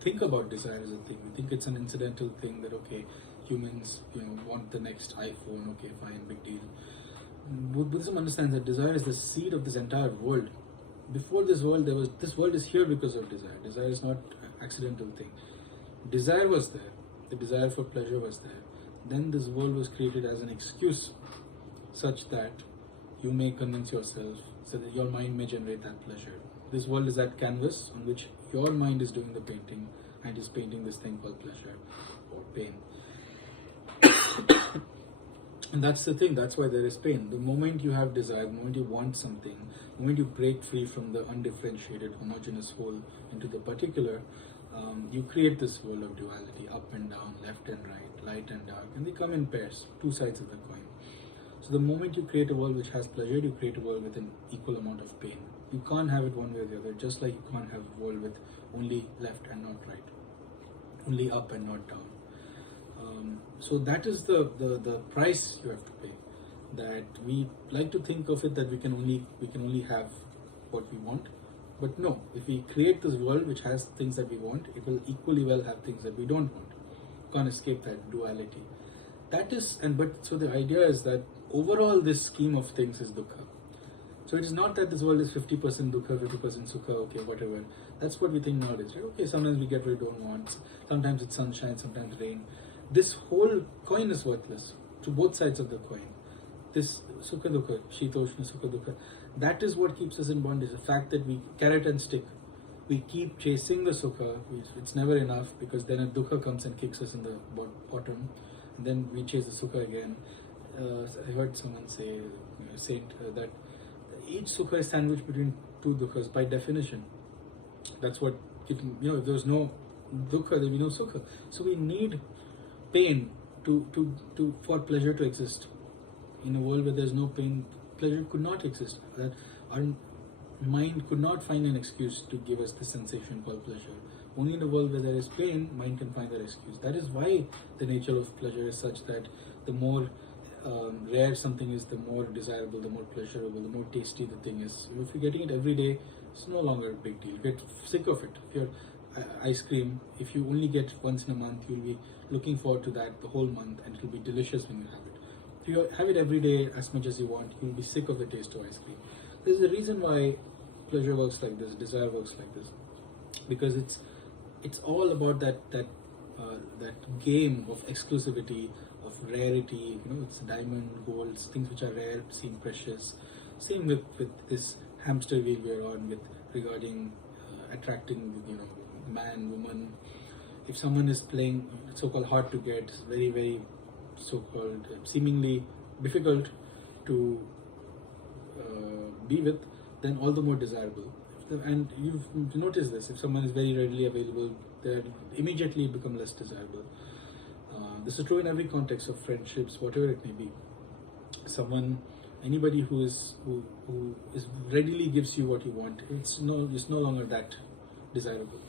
think about desire as a thing. We think it's an incidental thing that, okay, humans, want the next iPhone, okay, fine, big deal. Buddhism understands that desire is the seed of this entire world. Before this world, this world is here because of desire. Desire is not an accidental thing. Desire was there. The desire for pleasure was there. Then this world was created as an excuse such that you may convince yourself, so that your mind may generate that pleasure. This world is that canvas on which your mind is doing the painting and is painting this thing called pleasure or pain. And that's the thing, that's why there is pain. The moment you have desire, the moment you want something, the moment you break free from the undifferentiated, homogeneous whole into the particular, you create this world of duality, up and down, left and right, light and dark, and they come in pairs, two sides of the coin. So the moment you create a world which has pleasure, you create a world with an equal amount of pain. You can't have it one way or the other, just like you can't have a world with only left and not right, only up and not down. So that is the price you have to pay. That we like to think of it that we can only have what we want, but no. If we create this world which has things that we want, it will equally well have things that we don't want. You can't escape that duality. So the idea is that overall this scheme of things is dukkha. So it is not that this world is 50% dukkha, 50% sukha, okay, whatever. That's what we think nowadays, right? Okay, sometimes we get what we don't want. Sometimes it's sunshine, sometimes rain. This whole coin is worthless to both sides of the coin. This sukha dukkha, shitoshna sukha dukkha, that is what keeps us in bondage. The fact that we carrot and stick, we keep chasing the sukha, it's never enough, because then a dukkha comes and kicks us in the bottom, and then we chase the sukha again. I heard someone say, that each sukha is sandwiched between two dukkhas by definition. That's what, if there's no dukkha, there will be no sukha. So we need pain for pleasure to exist. In a world where there's no pain, pleasure could not exist. That our mind could not find an excuse to give us the sensation called pleasure. Only in a world where there is pain, mind can find that excuse. That is why the nature of pleasure is such that the more rare something is, the more desirable, the more pleasurable, the more tasty the thing is. If you're getting it every day, it's no longer a big deal. You get sick of it. If you're ice cream, if you only get once in a month, you'll be looking forward to that the whole month, and it will be delicious when you have it. If you have it every day as much as you want, you'll be sick of the taste of ice cream. There's a reason why pleasure works like this, desire works like this, because it's all about that game of exclusivity, of rarity. It's diamond, gold, things which are rare seem precious. Same with this hamster wheel we are on, with regarding attracting man, woman. If someone is playing so-called hard to get, very, very so-called seemingly difficult to be with, then all the more desirable. And you've noticed this, if someone is very readily available, they immediately become less desirable. This is true in every context of friendships, whatever it may be. Someone Anybody who is readily gives you what you want, it's no longer that desirable.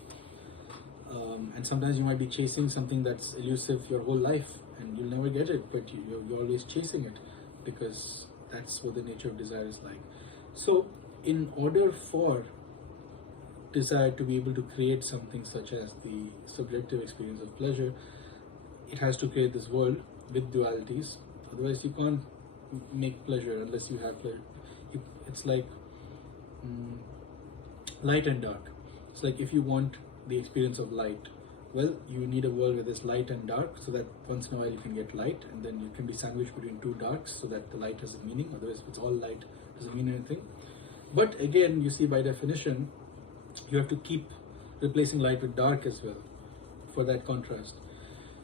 And sometimes you might be chasing something that's elusive your whole life, and you'll never get it, but you're always chasing it, because that's what the nature of desire is like. So, in order for desire to be able to create something such as the subjective experience of pleasure, it has to create this world with dualities. Otherwise, you can't make pleasure unless you have pleasure. It's like light and dark. It's like if you want the experience of light, well, you need a world where there's light and dark, so that once in a while you can get light, and then you can be sandwiched between two darks, so that the light has a meaning. Otherwise, if it's all light, it doesn't mean anything. But again, you see, by definition, you have to keep replacing light with dark as well for that contrast.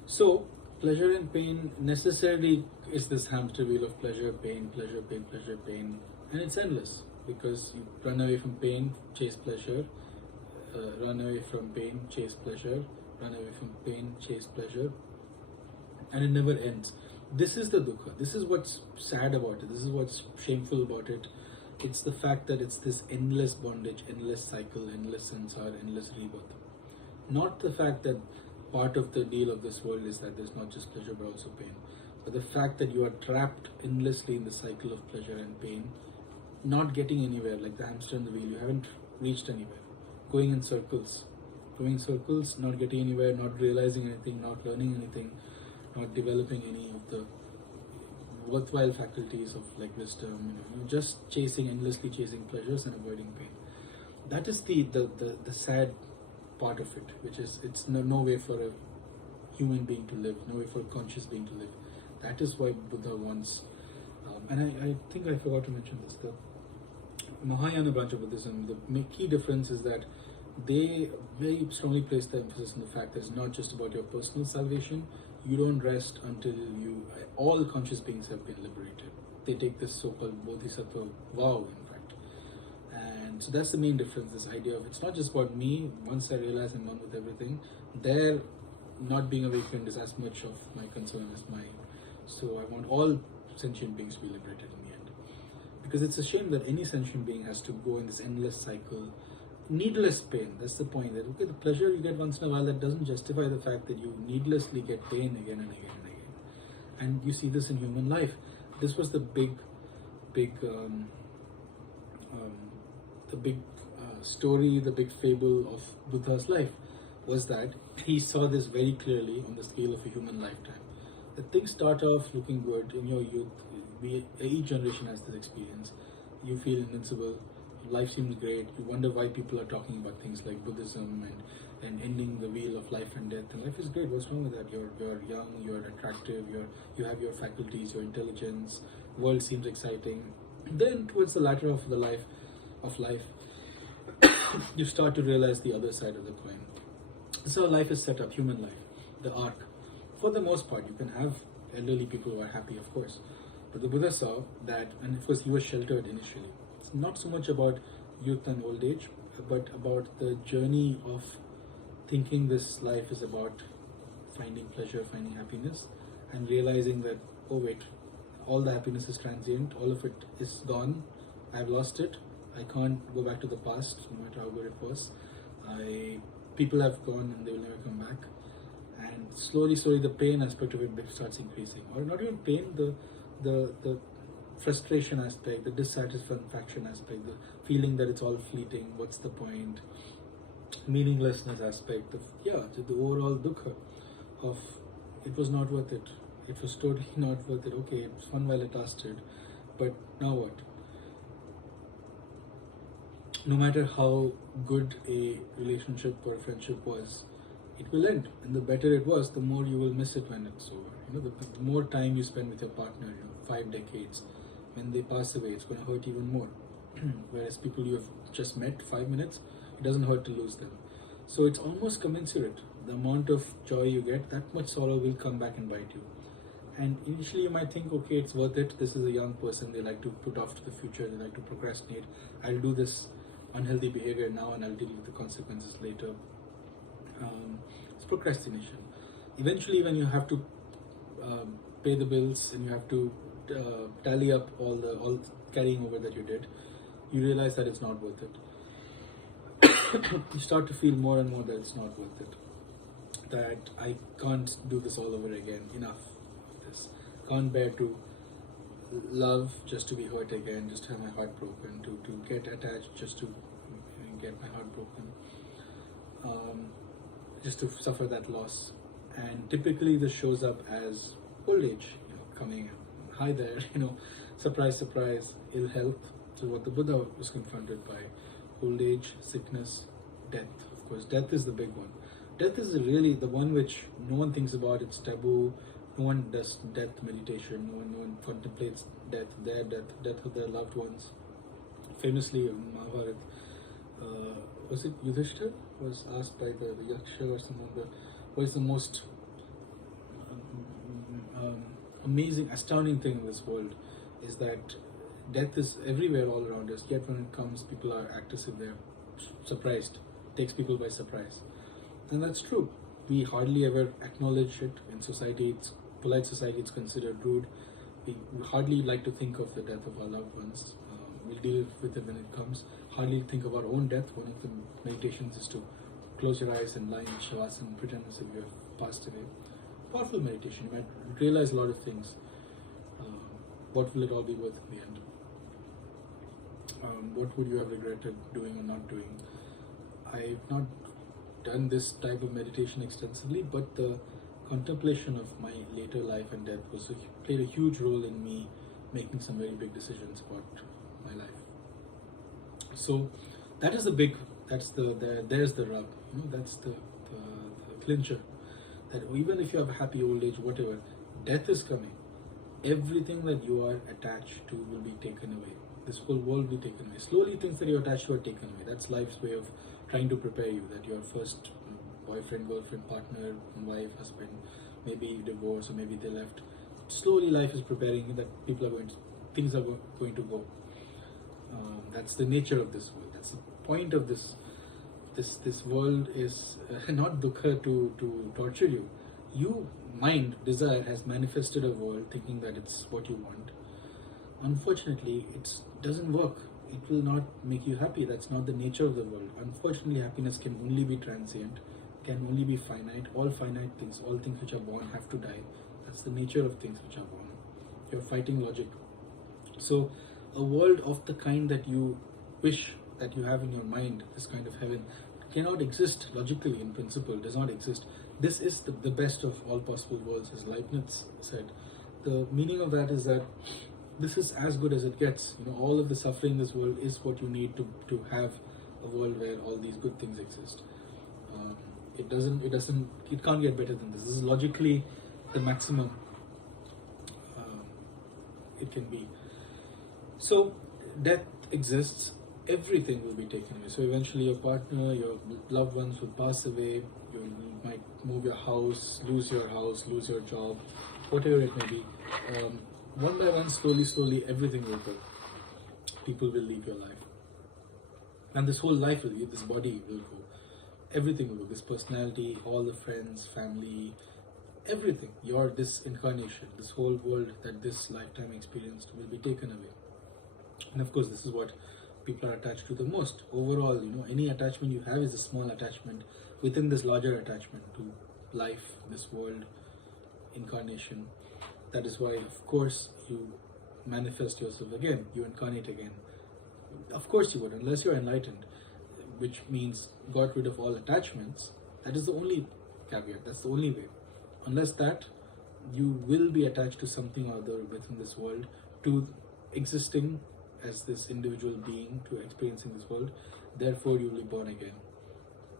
So pleasure and pain necessarily is this hamster wheel of pleasure, pain, pleasure, pain, pleasure, pain, and it's endless, because you run away from pain, chase pleasure, run away from pain, chase pleasure, run away from pain, chase pleasure, and it never ends. This is the dukkha. This is what's sad about it. This is what's shameful about it. It's the fact that it's this endless bondage, endless cycle, endless samsara, endless rebirth. Not the fact that part of the deal of this world is that there's not just pleasure but also pain, but the fact that you are trapped endlessly in the cycle of pleasure and pain, not getting anywhere, like the hamster in the wheel. You haven't reached anywhere, going in circles, not getting anywhere, not realizing anything, not learning anything, not developing any of the worthwhile faculties of like wisdom. You're just endlessly chasing pleasures and avoiding pain. That is the sad part of it, which is it's no way for a human being to live, no way for a conscious being to live. That is why Buddha wants, and I think I forgot to mention this, the Mahayana branch of Buddhism, the key difference is that they very strongly place the emphasis on the fact that it's not just about your personal salvation. You don't rest until all conscious beings have been liberated. They take this so-called bodhisattva vow, in fact. And so that's the main difference, this idea of it's not just about me. Once I realize I'm one with everything, their not being awakened is as much of my concern as mine. So I want all sentient beings to be liberated in the end. Because it's a shame that any sentient being has to go in this endless cycle, needless pain. That's the point. That okay, the pleasure you get once in a while, that doesn't justify the fact that you needlessly get pain again and again and again. And you see this in human life. This was the big story, the big fable of Buddha's life, was that he saw this very clearly on the scale of a human lifetime. That things start off looking good in your youth. Each generation has this experience. You feel invincible. Life seems great. You wonder why people are talking about things like Buddhism and ending the wheel of life and death. And life is great. What's wrong with that? You're young. You're attractive. You have your faculties, your intelligence. World seems exciting. Then towards the latter of life, you start to realize the other side of the coin. So life is set up. Human life, the arc. For the most part, you can have elderly people who are happy, of course. But the Buddha saw that, and of course he was sheltered initially. It's not so much about youth and old age, but about the journey of thinking this life is about finding pleasure, finding happiness, and realizing that, oh wait, all the happiness is transient, all of it is gone, I've lost it, I can't go back to the past, no matter how good it was. People have gone and they will never come back. And slowly the pain aspect of it starts increasing. Or not even pain, the frustration aspect, the dissatisfaction aspect, the feeling that it's all fleeting, what's the point, meaninglessness aspect of, the overall dukkha of it was not worth it. It was totally not worth it. Okay, it was fun while it lasted, but now what? No matter how good a relationship or a friendship was, it will end. And the better it was, the more you will miss it when it's over. The more time you spend with your partner, 5 decades, when they pass away, it's going to hurt even more. Whereas people you have just met 5 minutes, it doesn't hurt to lose them. So it's almost commensurate. The amount of joy you get, that much sorrow will come back and bite you. And initially you might think, okay, it's worth it. This is a young person. They like to put off to the future. They like to procrastinate. I'll do this unhealthy behavior now and I'll deal with the consequences later. It's procrastination. Eventually, when you have to pay the bills and you have to tally up all carrying over that you did, you realize that it's not worth it. You start to feel more and more that it's not worth it. That I can't do this all over again. Enough of this. Can't bear to love just to be hurt again, just to have my heart broken, to get attached just to get my heart broken, just to suffer that loss. And typically this shows up as old age, coming. Hi there, surprise, surprise, ill health. So what the Buddha was confronted by: old age, sickness, death. Of course, death is the big one. Death is really the one which no one thinks about. It's taboo. No one does death meditation. No one contemplates death, their death, death of their loved ones. Famously, in Mahabharata, was it Yudhishthir was asked by the Yaksha or someone, what is the most amazing, astounding thing in this world? Is that death is everywhere all around us, yet when it comes, people act as if they're surprised. It takes people by surprise. And that's true. We hardly ever acknowledge it in society. Polite society, it's considered rude. We hardly like to think of the death of our loved ones. We'll deal with it when it comes. Hardly think of our own death. One of the meditations is to close your eyes and lie in shavasana and pretend as if you have passed away. Powerful meditation. You might realize a lot of things. What will it all be worth in the end? What would you have regretted doing or not doing? I've not done this type of meditation extensively, but the contemplation of my later life and death played a huge role in me making some very big decisions about my life. So that is there's the rub, that's the clincher, that even if you have a happy old age, whatever, death is coming. Everything that you are attached to will be taken away. This whole world will be taken away. Slowly things that you're attached to are taken away. That's life's way of trying to prepare you, that your first boyfriend, girlfriend, partner, wife, husband, maybe divorce, or maybe they left. Slowly life is preparing you that things are going to go. That's the nature of this world. That's the point of this world is not dukkha to torture you. You, mind, desire, has manifested a world thinking that it's what you want. Unfortunately, it doesn't work. It will not make you happy. That's not the nature of the world. Unfortunately, happiness can only be transient, can only be finite. All finite things, all things which are born have to die. That's the nature of things which are born. You're fighting logic. So, a world of the kind that you wish that you have in your mind, this kind of heaven, cannot exist logically in principle, does not exist. This is the best of all possible worlds, as Leibniz said. The meaning of that is that this is as good as it gets. All of the suffering in this world is what you need to have a world where all these good things exist. It can't get better than this. This is logically the maximum it can be. So death exists, everything will be taken away. So eventually your partner, your loved ones will pass away, you might move your house, lose your job, whatever it may be. One by one, slowly, everything will go. People will leave your life. And this whole life will leave, this body will go. Everything will go, this personality, all the friends, family, everything. This incarnation, this whole world that this lifetime experienced will be taken away. And of course, this is what people are attached to the most. Overall, any attachment you have is a small attachment within this larger attachment to life, this world, incarnation. That is why, of course, you manifest yourself again, you incarnate again. Of course you would, unless you're enlightened, which means got rid of all attachments. That is the only caveat, that's the only way. Unless that, you will be attached to something or other within this world, to existing as this individual being, to experiencing this world. Therefore, you will be born again.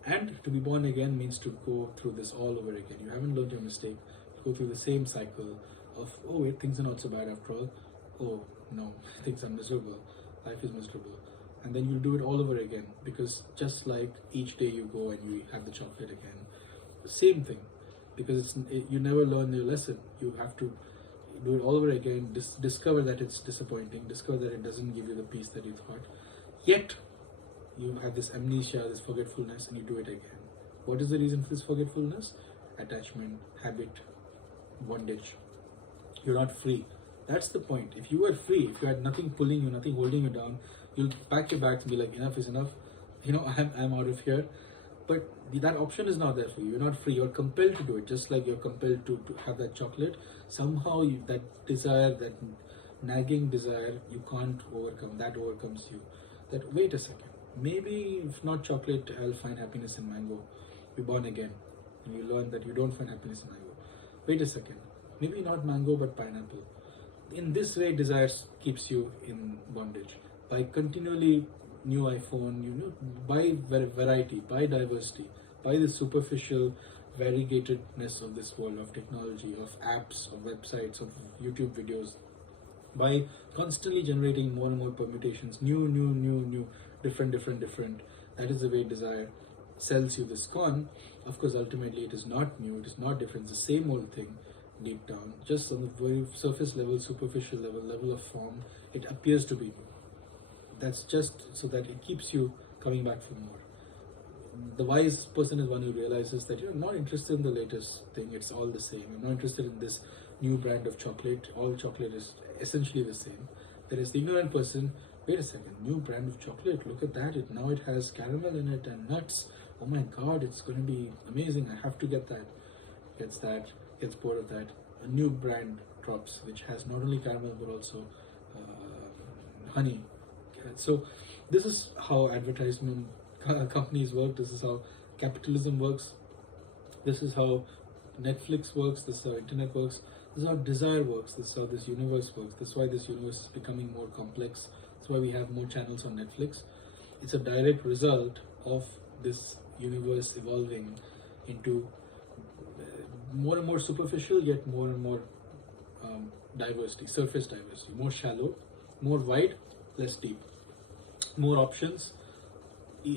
And to be born again means to go through this all over again. You haven't learned your mistake. You go through the same cycle of, oh wait, things are not so bad after all. Oh no, things are miserable. Life is miserable. And then you'll do it all over again, because just like each day you go and you have the chocolate again, the same thing, because you never learn your lesson. You have to do it all over again, discover that it's disappointing, discover that it doesn't give you the peace that you thought, yet you have this amnesia, this forgetfulness, and you do it again. What is the reason for this forgetfulness? Attachment, habit, bondage. You're not free. That's the point. If you were free, if you had nothing pulling you, nothing holding you down, you'll pack your bags and be like, enough is enough. I'm out of here. But that option is not there for you. You're not free. You're compelled to do it, just like you're compelled to have that chocolate. Somehow that desire, that nagging desire, you can't overcome. That overcomes you. That, wait a second. Maybe if not chocolate, I'll find happiness in mango. You're born again. And you learn that you don't find happiness in mango. Wait a second. Maybe not mango, but pineapple. In this way, desire keeps you in bondage. By continually new iPhone, buy variety, buy diversity, buy the superficial variegatedness of this world, of technology, of apps, of websites, of YouTube videos, by constantly generating more and more permutations, new, different. That is the way desire sells you this con. Of course, ultimately it is not new, it is not different, it's the same old thing deep down, just on the very surface level, superficial level of form, it appears to be new. That's just so that it keeps you coming back for more. The wise person is one who realizes that you're not interested in the latest thing, it's all the same. You're not interested in this new brand of chocolate, all chocolate is essentially the same. Whereas the ignorant person, wait a second, new brand of chocolate, look at that, now it has caramel in it and nuts, oh my god, it's going to be amazing, I have to get that. Gets bored of that. A new brand drops, which has not only caramel but also honey. So this is how advertisement companies work, this is how capitalism works, this is how Netflix works, this is how internet works, this is how desire works, this is how this universe works, this is why this universe is becoming more complex, that's why we have more channels on Netflix. It's a direct result of this universe evolving into more and more superficial, yet more and more diversity, surface diversity, more shallow, more wide, less deep, more options,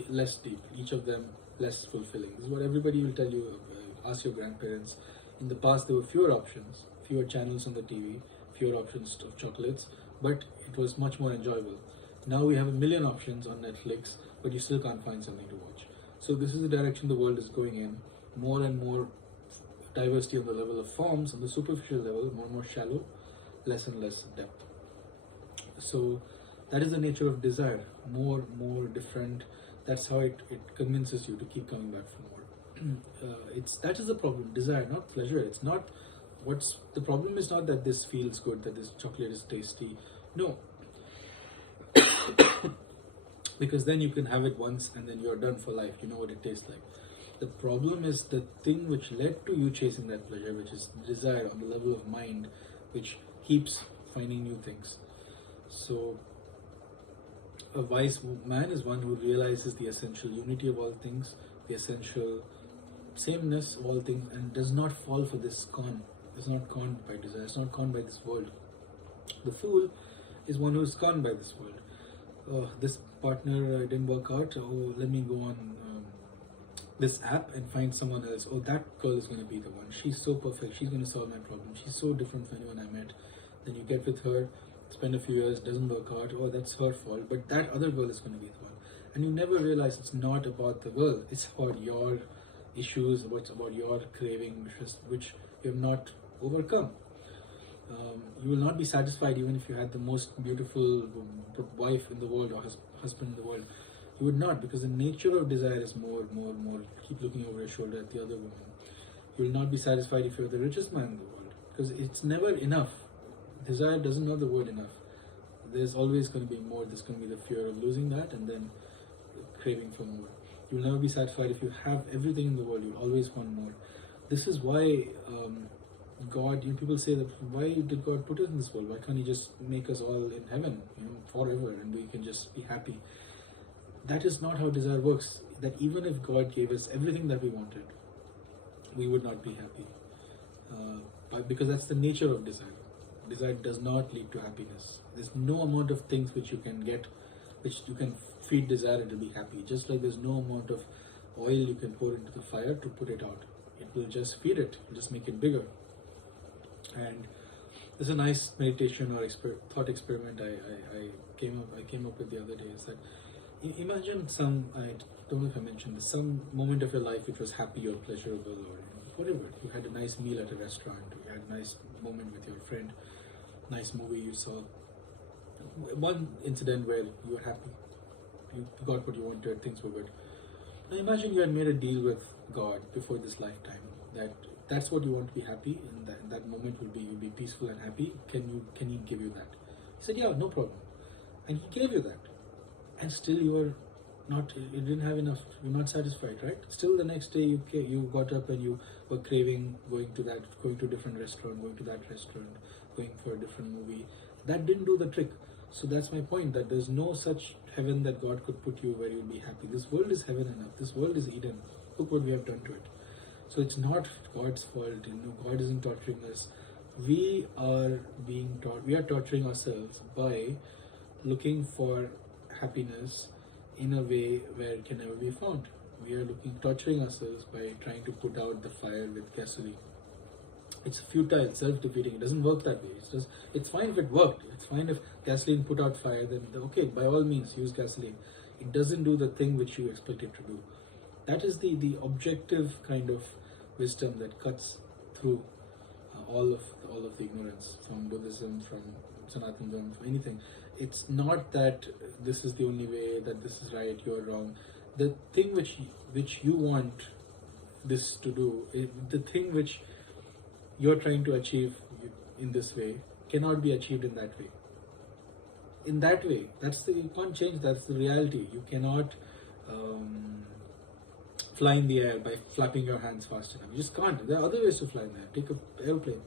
less deep, each of them less fulfilling. This is what everybody will tell you. Ask your grandparents. In the past there were fewer options, fewer channels on the TV, fewer options of chocolates, but it was much more enjoyable. Now we have a million options on Netflix, but you still can't find something to watch. So this is the direction the world is going in. More and more diversity on the level of forms, on the superficial level, more and more shallow, less and less depth. So that is the nature of desire, more different. That's how it convinces you to keep coming back for more. That is the problem, desire, not pleasure. It's not, the problem is not that this feels good, that this chocolate is tasty. No. Because then you can have it once and then you're done for life, you know what it tastes like. The problem is the thing which led to you chasing that pleasure, which is desire on the level of mind, which keeps finding new things. So a wise man is one who realizes the essential unity of all things, the essential sameness of all things, and does not fall for this con. Is not conned by desire, is not conned by this world. The fool is one who is conned by this world. This partner didn't work out, oh, let me go on this app and find someone else. Oh, that girl is going to be the one. She's so perfect. She's going to solve my problem. She's so different from anyone I met. Then you get with her, spend a few years, doesn't work out. Oh, that's her fault. But that other girl is going to be the one. And you never realize it's not about the girl. It's about your issues, it's about your craving, which you have not overcome. You will not be satisfied even if you had the most beautiful wife in the world or husband in the world. You would not, because the nature of desire is more. Keep looking over your shoulder at the other woman. You will not be satisfied if you're the richest man in the world, because it's never enough. Desire doesn't know the word enough. There's always going to be more. There's going to be the fear of losing that and then craving for more. You will never be satisfied if you have everything in the world. You'll always want more. This is why God, people say that, why did God put us in this world? Why can't He just make us all in heaven, forever, and we can just be happy? That is not how desire works. That even if God gave us everything that we wanted, we would not be happy. Because that's the nature of desire. Desire does not lead to happiness. There's no amount of things which you can get, which you can feed desire to be happy. Just like there's no amount of oil you can pour into the fire to put it out. It will just feed it, it'll just make it bigger. And there's a nice meditation or thought experiment I came up with the other day. Is that, imagine I don't know if I mentioned this, some moment of your life which was happy or pleasurable or whatever. You had a nice meal at a restaurant, you had a nice moment with your friend. nice movie you saw, one incident where you were happy, you got what you wanted, things were good. Now imagine you had made a deal with God before this lifetime that that's what you want to be happy, and that moment will be you'll be peaceful and happy. Can he give you that? He said, yeah, no problem, and he gave you that, and still you were not. You didn't have enough. You're not satisfied, right? Still, the next day you got up and you were craving going to a different restaurant, going to that restaurant, going for a different movie. That didn't do the trick. So that's my point, that there's no such heaven that God could put you where you'll be happy. This world is heaven enough. This world is Eden. Look what we have done to it. So it's not God's fault. God isn't torturing us. We are torturing ourselves by looking for happiness in a way where it can never be found. We are torturing ourselves by trying to put out the fire with gasoline. It's futile, self-defeating. It doesn't work that way. It's fine if it worked. It's fine if gasoline put out fire. Then okay, by all means, use gasoline. It doesn't do the thing which you expect it to do. That is the objective kind of wisdom that cuts through all of the ignorance from Buddhism, from Sanatana Dharma, from anything. It's not that this is the only way, that this is right, you are wrong. The thing which you want this to do, the thing which you're trying to achieve in this way cannot be achieved in that way. In that way, you can't change. That's the reality. You cannot fly in the air by flapping your hands fast enough. You just can't. There are other ways to fly in the air. Take an airplane.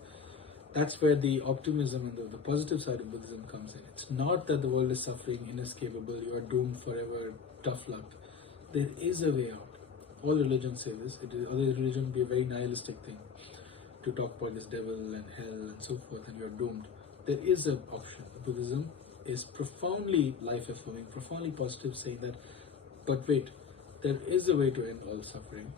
That's where the optimism and the positive side of Buddhism comes in. It's not that the world is suffering, inescapable, you are doomed forever, tough luck. There is a way out. All religions say this. Other religion would be a very nihilistic thing, to talk about this devil and hell and so forth, and you're doomed. There is an option. Buddhism is profoundly life-affirming, profoundly positive, saying that, but wait, there is a way to end all suffering.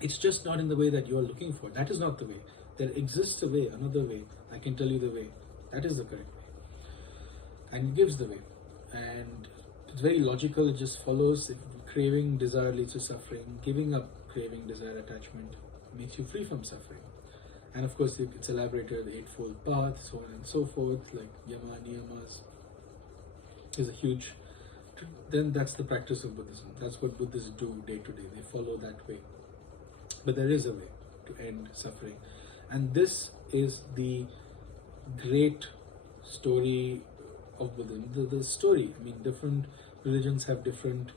It's just not in the way that you're looking for. That is not the way. There exists a way, another way. I can tell you the way. That is the correct way. And it gives the way. And it's very logical. It just follows. If craving, desire leads to suffering. Giving up craving, desire, attachment makes you free from suffering. And of course, it's elaborated, the Eightfold Path, so on and so forth, like Yama, Niyamas. Is a huge. Then that's the practice of Buddhism. That's what Buddhists do day to day. They follow that way. But there is a way to end suffering. And this is the great story of Buddhism. The story, different religions have different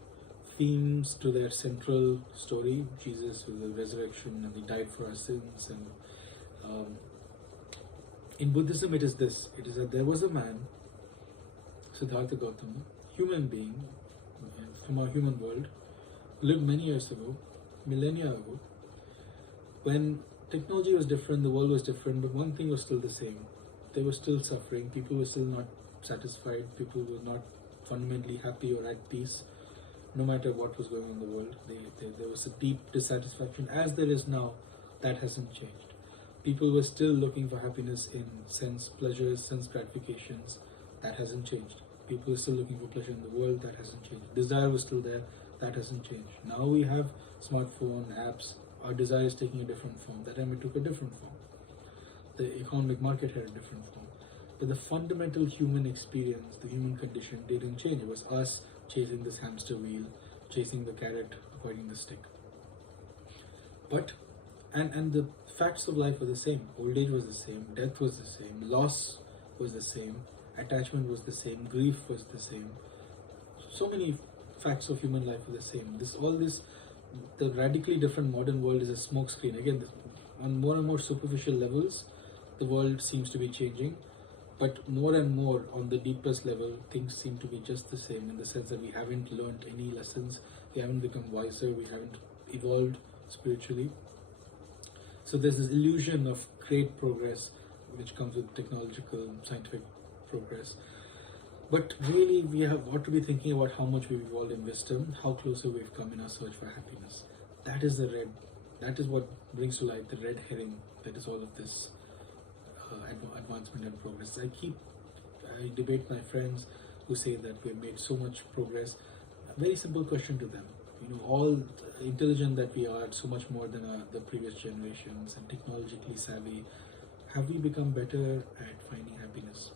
themes to their central story. Jesus with the resurrection, and he died for our sins. And in Buddhism, it is this. It is that there was a man, Siddhartha Gautama, human being from our human world, lived many years ago, millennia ago, when technology was different, the world was different, but one thing was still the same. They were still suffering, people were still not satisfied, people were not fundamentally happy or at peace, no matter what was going on in the world. There was a deep dissatisfaction, as there is now. That hasn't changed. People were still looking for happiness in sense pleasures, sense gratifications. That hasn't changed. People are still looking for pleasure in the world. That hasn't changed. Desire was still there. That hasn't changed. Now we have smartphone apps. Our desire is taking a different form. That time it took a different form. The economic market had a different form. But the fundamental human experience, the human condition, didn't change. It was us chasing this hamster wheel, chasing the carrot, avoiding the stick. But and the facts of life were the same. Old age was the same. Death was the same. Loss was the same. Attachment was the same. Grief was the same. So many facts of human life were the same. The radically different modern world is a smokescreen. Again, on more and more superficial levels, the world seems to be changing. But more and more on the deepest level, things seem to be just the same, in the sense that we haven't learned any lessons. We haven't become wiser. We haven't evolved spiritually. So there's this illusion of great progress, which comes with technological, scientific progress. But really, we have got to be thinking about how much we've evolved in wisdom, how closer we've come in our search for happiness. That is what brings to light the red herring that is all of this advancement and progress. I debate my friends who say that we have made so much progress. A very simple question to them. All intelligent that we are, so much more than the previous generations, and technologically savvy, have we become better at finding happiness?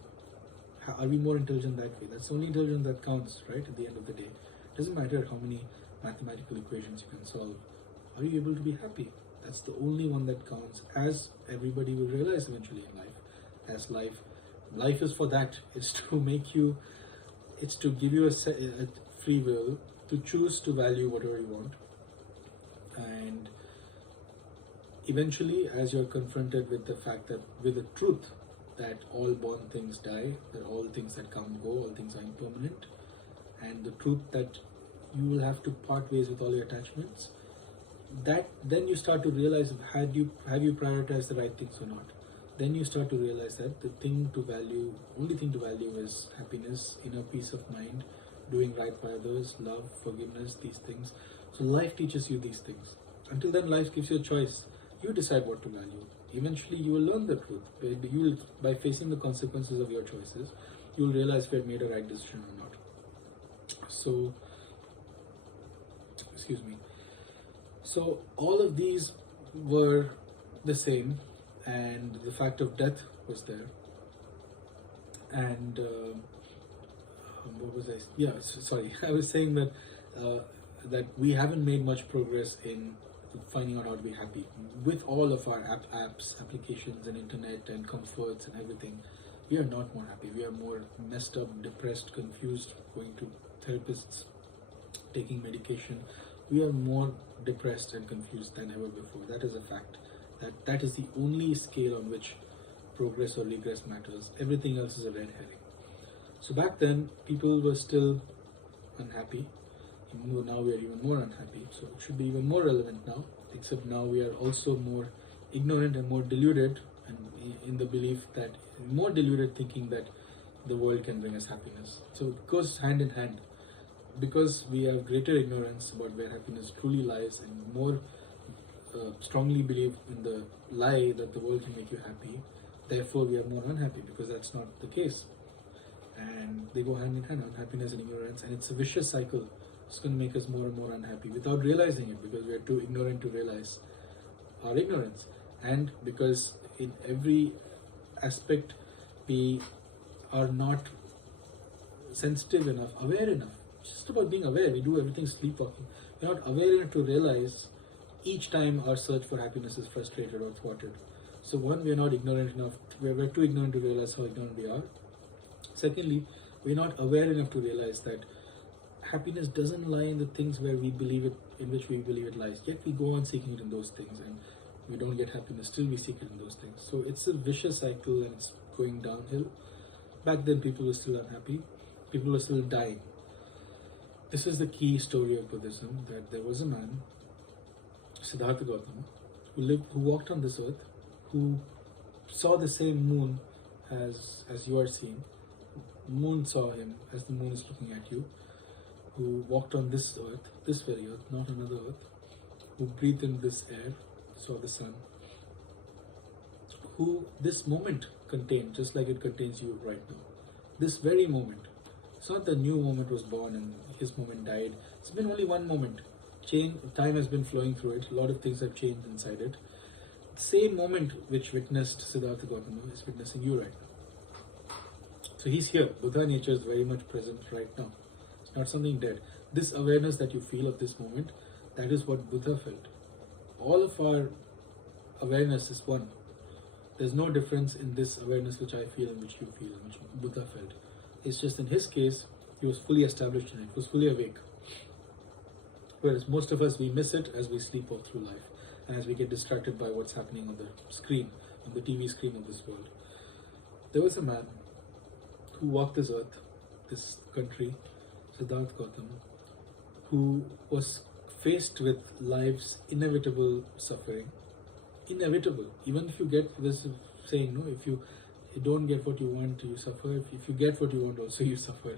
Are we more intelligent that way? That's the only intelligence that counts, right? At the end of the day, it doesn't matter how many mathematical equations you can solve. Are you able to be happy? That's the only one that counts, as everybody will realize eventually in life. As life is for that. It's to make you, it's to give you a free will to choose to value whatever you want. And eventually, as you're confronted with the fact that, with the truth that all born things die, that all things that come go, all things are impermanent, and the truth that you will have to part ways with all your attachments, that then you start to realize, have you prioritized the right things or not. Then you start to realize that the thing to value, only thing to value is happiness, inner peace of mind, doing right by others, love, forgiveness, these things. So life teaches you these things. Until then, life gives you a choice. You decide what to value. Eventually, you will learn the truth. By facing the consequences of your choices, you will realize if you have made a right decision or not. So, So all of these were the same, and the fact of death was there. And what was I? Yeah, sorry. I was saying that that we haven't made much progress in finding out how to be happy with all of our apps, applications, and internet and comforts and everything. We are not more happy. We are more messed up, depressed, confused, going to therapists, taking medication. We are more depressed and confused than ever before. That is a fact. That is the only scale on which progress or regress matters. Everything else is a red herring. So back then, people were still unhappy. Even though now we are even more unhappy. So it should be even more relevant now. Except now we are also more ignorant and more deluded, and in the belief that, more deluded thinking that the world can bring us happiness. So it goes hand in hand. Because we have greater ignorance about where happiness truly lies, and more strongly believe in the lie that the world can make you happy, therefore we are more unhappy, because that's not the case. And they go hand in hand, unhappiness and ignorance, and it's a vicious cycle. It's going to make us more and more unhappy without realizing it, because we are too ignorant to realize our ignorance. And because in every aspect we are not sensitive enough, aware enough. It's just about being aware. We do everything sleepwalking. We're not aware enough to realize each time our search for happiness is frustrated or thwarted. So one, we're not ignorant enough. We're too ignorant to realize how ignorant we are. Secondly, we're not aware enough to realize that happiness doesn't lie in the things where we believe it, in which we believe it lies. Yet we go on seeking it in those things, and we don't get happiness. Still, we seek it in those things. So it's a vicious cycle, and it's going downhill. Back then, people were still unhappy. People were still dying. This is the key story of Buddhism, that there was a man, Siddhartha Gautama, who walked on this earth, who saw the same moon as you are seeing. Moon saw him as the moon is looking at you, who walked on this earth, this very earth, not another earth, who breathed in this air, saw the sun, who this moment contained, just like it contains you right now. This very moment. It's not the new moment was born and his moment died. It's been only one moment. Time has been flowing through it. A lot of things have changed inside it. The same moment which witnessed Siddhartha Gautama is witnessing you right now. So he's here. Buddha nature is very much present right now. It's not something dead. This awareness that you feel of this moment, that is what Buddha felt. All of our awareness is one. There's no difference in this awareness which I feel and which you feel and which Buddha felt. It's just in his case, he was fully established in it, was fully awake. Whereas most of us, we miss it as we sleepwalk through life, and as we get distracted by what's happening on the screen, on the TV screen of this world. There was a man who walked this earth, this country, Siddhartha Gautama, who was faced with life's inevitable suffering. Inevitable. Even if you get this saying, no, if you don't get what you want, you suffer. If you get what you want, also you suffer.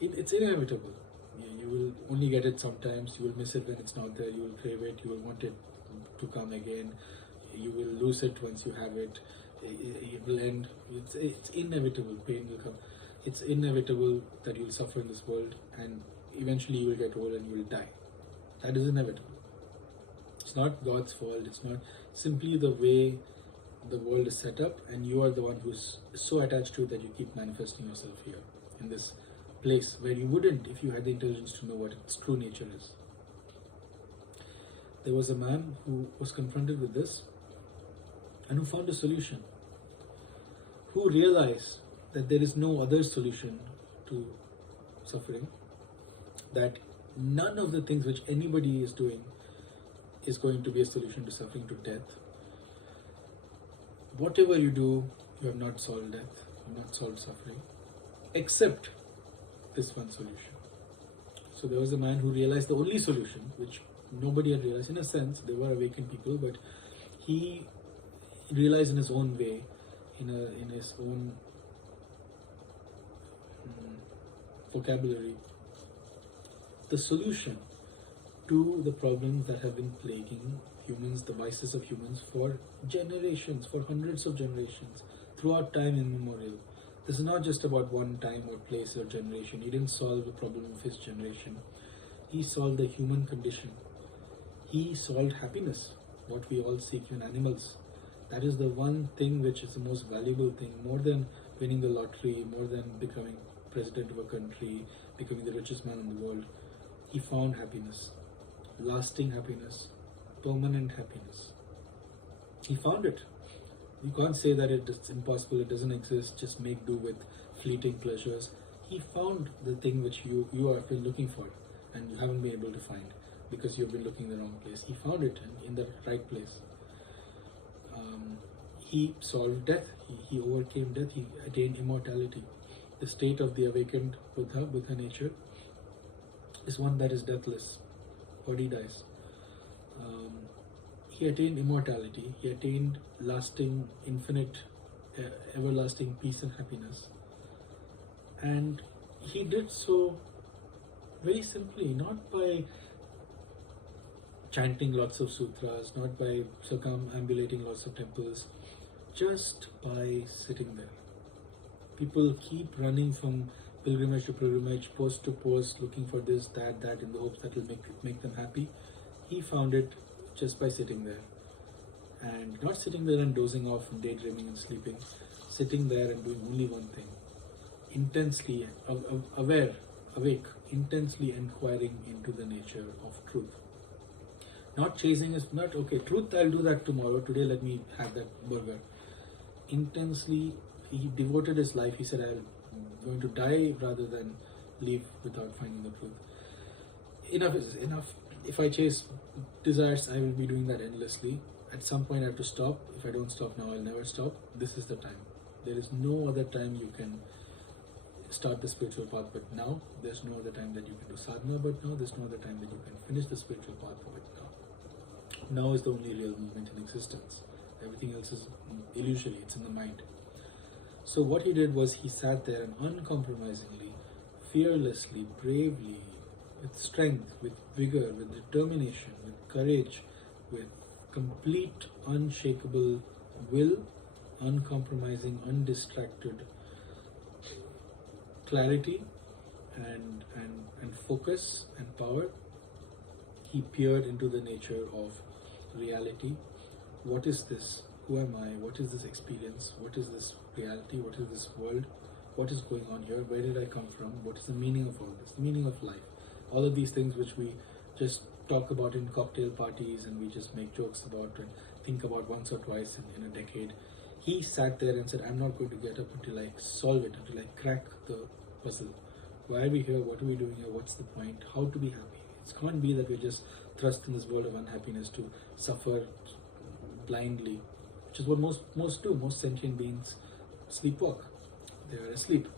It's inevitable. You will only get it sometimes. You will miss it when it's not there. You will crave it. You will want it to come again. You will lose it once you have it. It will end. It's inevitable. Pain will come. It's inevitable that you will suffer in this world, and eventually you will get old and you will die. That is inevitable. It's not God's fault. It's not simply the way the world is set up, and you are the one who's so attached to it that you keep manifesting yourself here in this place where you wouldn't if you had the intelligence to know what its true nature is. There was a man who was confronted with this and who found a solution, who realized that there is no other solution to suffering, that none of the things which anybody is doing is going to be a solution to suffering, to death. Whatever you do, you have not solved death, you have not solved suffering, except this one solution. So there was a man who realized the only solution, which nobody had realized. In a sense, they were awakened people, but he realized in his own way, in his own vocabulary, the solution to the problems that have been plaguing humans, the vices of humans, for generations, for hundreds of generations, throughout time immemorial. This is not just about one time or place or generation. He didn't solve the problem of his generation. He solved the human condition. He solved happiness, what we all seek in animals. That is the one thing which is the most valuable thing, more than winning the lottery, more than becoming president of a country, becoming the richest man in the world. He found happiness, lasting happiness, permanent happiness. He found it. You can't say that it's impossible, it doesn't exist, just make do with fleeting pleasures. He found the thing which you have been looking for and you haven't been able to find because you've been looking in the wrong place. He found it in the right place. He solved death, he overcame death, he attained immortality. The state of the awakened Buddha nature, is one that is deathless. Body dies. He attained immortality, he attained lasting, infinite, everlasting peace and happiness. And he did so very simply, not by chanting lots of sutras, not by circumambulating lots of temples, just by sitting there. People keep running from pilgrimage to pilgrimage, post to post, looking for this, that, in the hopes that it will make them happy. He found it just by sitting there. And not sitting there and dozing off and daydreaming and sleeping, sitting there and doing only one thing. Intensely awake, intensely inquiring into the nature of truth. Not chasing is not, okay, truth, I'll do that tomorrow, today let me have that burger. Intensely, he devoted his life, he said, I'm going to die rather than leave without finding the truth. Enough is enough. If I chase desires, I will be doing that endlessly. At some point I have to stop. If I don't stop now, I'll never stop. This is the time. There is no other time you can start the spiritual path but now. There's no other time that you can do sadhana but now. There's no other time that you can finish the spiritual path but now. Now is the only real movement in existence. Everything else is illusory, it's in the mind. So what he did was he sat there and uncompromisingly, fearlessly, bravely, with strength, with vigor, with determination, with courage, with complete, unshakable will, uncompromising, undistracted clarity and focus and power, he peered into the nature of reality. What is this? Who am I? What is this experience? What is this reality? What is this world? What is going on here? Where did I come from? What is the meaning of all this? The meaning of life. All of these things which we just talk about in cocktail parties and we just make jokes about and think about once or twice in a decade. He sat there and said, I'm not going to get up until I solve it, until I crack the puzzle. Why are we here? What are we doing here? What's the point? How to be happy? It can't be that we're just thrust in this world of unhappiness to suffer blindly, which is what most do. Most sentient beings sleepwalk. They are asleep.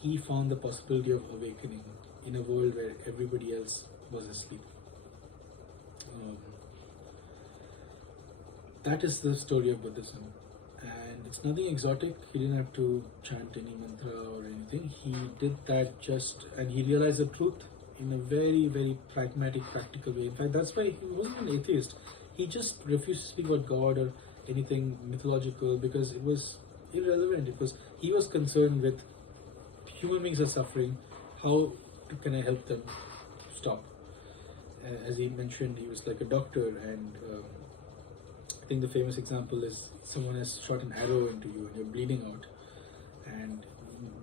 He found the possibility of awakening in a world where everybody else was asleep. That is the story of Buddhism. And it's nothing exotic. He didn't have to chant any mantra or anything. He did that and he realized the truth in a very, very pragmatic, practical way. In fact, that's why he wasn't an atheist. He just refused to speak about God or anything mythological because it was irrelevant. He was concerned with human beings are suffering. How can I help them stop? As he mentioned, he was like a doctor and think the famous example is someone has shot an arrow into you and you're bleeding out, and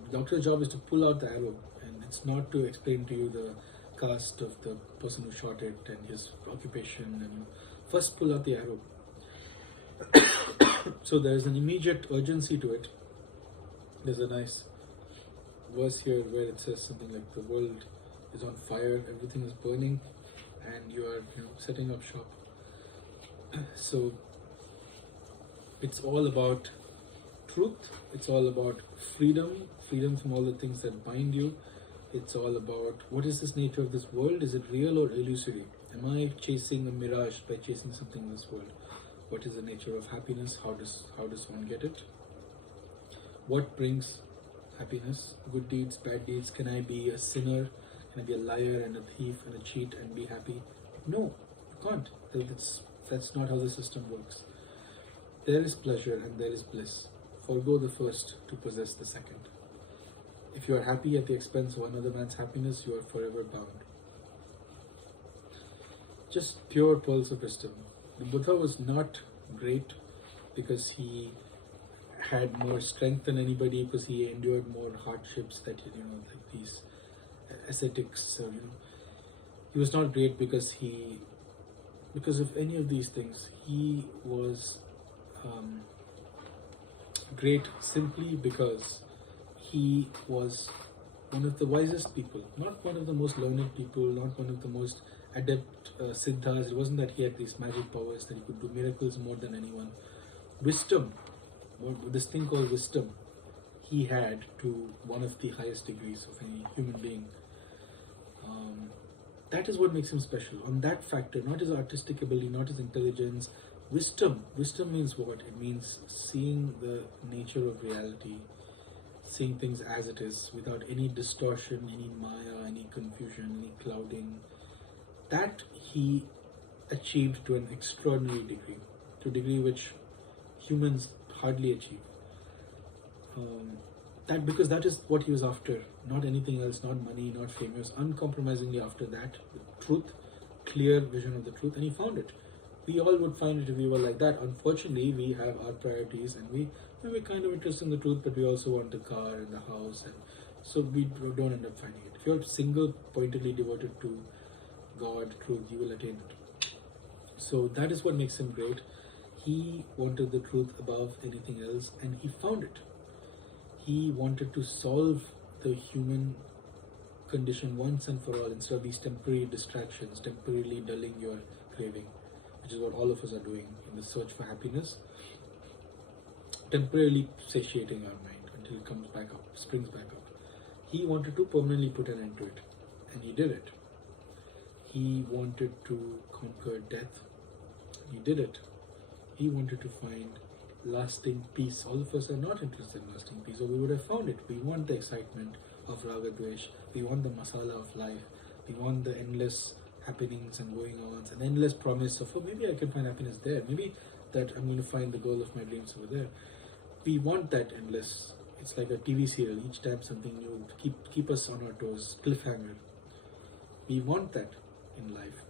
the doctor's job is to pull out the arrow, and it's not to explain to you the caste of the person who shot it and his occupation, and first pull out the arrow. So there's an immediate urgency to it. There's a nice verse here where it says something like the world is on fire, everything is burning, and you are setting up shop. So it's all about truth, it's all about freedom from all the things that bind you. It's all about what is this nature of this world? Is it real or illusory? Am I chasing a mirage by chasing something in this world? What is the nature of happiness? How does one get it? What brings happiness? Good deeds, bad deeds? Can I be a sinner? Can I be a liar and a thief and a cheat and be happy? No, you can't. That's not how the system works. There is pleasure and there is bliss. Forgo the first to possess the second. If you are happy at the expense of another man's happiness, you are forever bound. Just pure pearls of wisdom. The Buddha was not great because he had more strength than anybody, because he endured more hardships that like these ascetics. He was not great because of any of these things. He was great simply because he was one of the wisest people, not one of the most learned people, not one of the most adept siddhas. It wasn't that he had these magic powers, that he could do miracles more than anyone. Wisdom, this thing called wisdom, he had to one of the highest degrees of any human being. That is what makes him special. On that factor, not his artistic ability, not his intelligence, wisdom. Wisdom means what? It means seeing the nature of reality, seeing things as it is, without any distortion, any maya, any confusion, any clouding. That he achieved to an extraordinary degree, to a degree which humans hardly achieve. Because that is what he was after, not anything else, not money, not fame. He was uncompromisingly after that, truth, clear vision of the truth, and he found it. We all would find it if we were like that. Unfortunately, we have our priorities, and we're kind of interested in the truth, but we also want the car and the house, and so we don't end up finding it. If you're single-pointedly devoted to God, truth, you will attain it. So that is what makes him great. He wanted the truth above anything else, and he found it. He wanted to solve the human condition once and for all, instead of these temporary distractions, temporarily dulling your craving, which is what all of us are doing in the search for happiness, temporarily satiating our mind until it comes back up, springs back up. He wanted to permanently put an end to it, and he did it. He wanted to conquer death, and he did it. He wanted to find lasting peace. All of us are not interested in lasting peace, or we would have found it. We want the excitement of Raga Dvesh, we want the masala of life, we want the endless happenings and going ons, an endless promise of, oh, maybe I can find happiness there, maybe that I'm going to find the girl of my dreams over there. We want that endless. It's like a TV serial, each time something new, keep us on our toes, cliffhanger. We want that in life,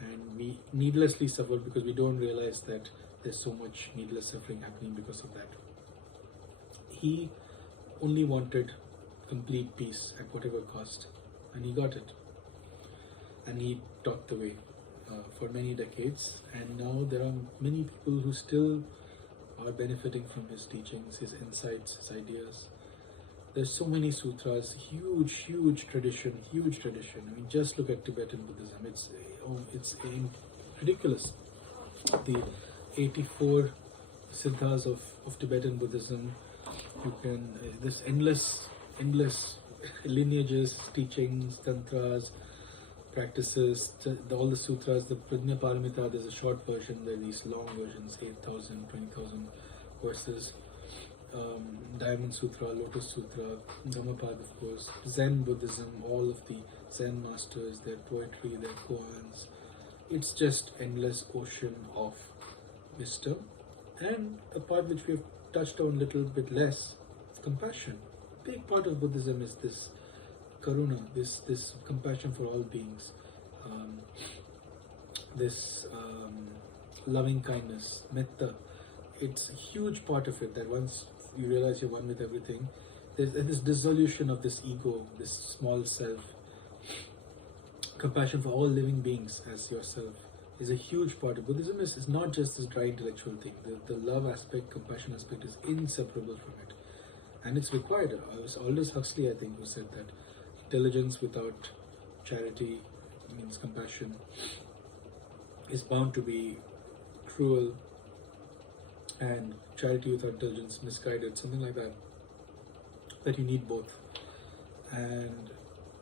and we needlessly suffer because we don't realize that there's so much needless suffering happening because of that. He only wanted complete peace at whatever cost, and he got it. And he taught the way for many decades, and now there are many people who still are benefiting from his teachings, his insights, his ideas. There's so many sutras, huge tradition. I mean, just look at Tibetan Buddhism. It's ridiculous. The 84 siddhas of Tibetan Buddhism. You can this endless lineages, teachings, tantras, practices, all the sutras, the Prajna Paramita. There's a short version. There are these long versions, 8,000, 20,000 verses. Diamond Sutra, Lotus Sutra, Dhammapada, of course, Zen Buddhism, all of the Zen masters, their poetry, their koans. It's just endless ocean of wisdom, and a part which we have touched on a little bit less, compassion. A big part of Buddhism is this karuna, this compassion for all beings, this loving kindness, metta. It's a huge part of it that once you realize you're one with everything, there's this dissolution of this ego, this small self. Compassion for all living beings as yourself is a huge part of Buddhism. Is not just this dry intellectual thing. The love aspect, compassion aspect is inseparable from it. And it's required. It was Aldous Huxley, I think, who said that intelligence without charity means compassion is bound to be cruel, and charity without intelligence misguided, something like that. That you need both. And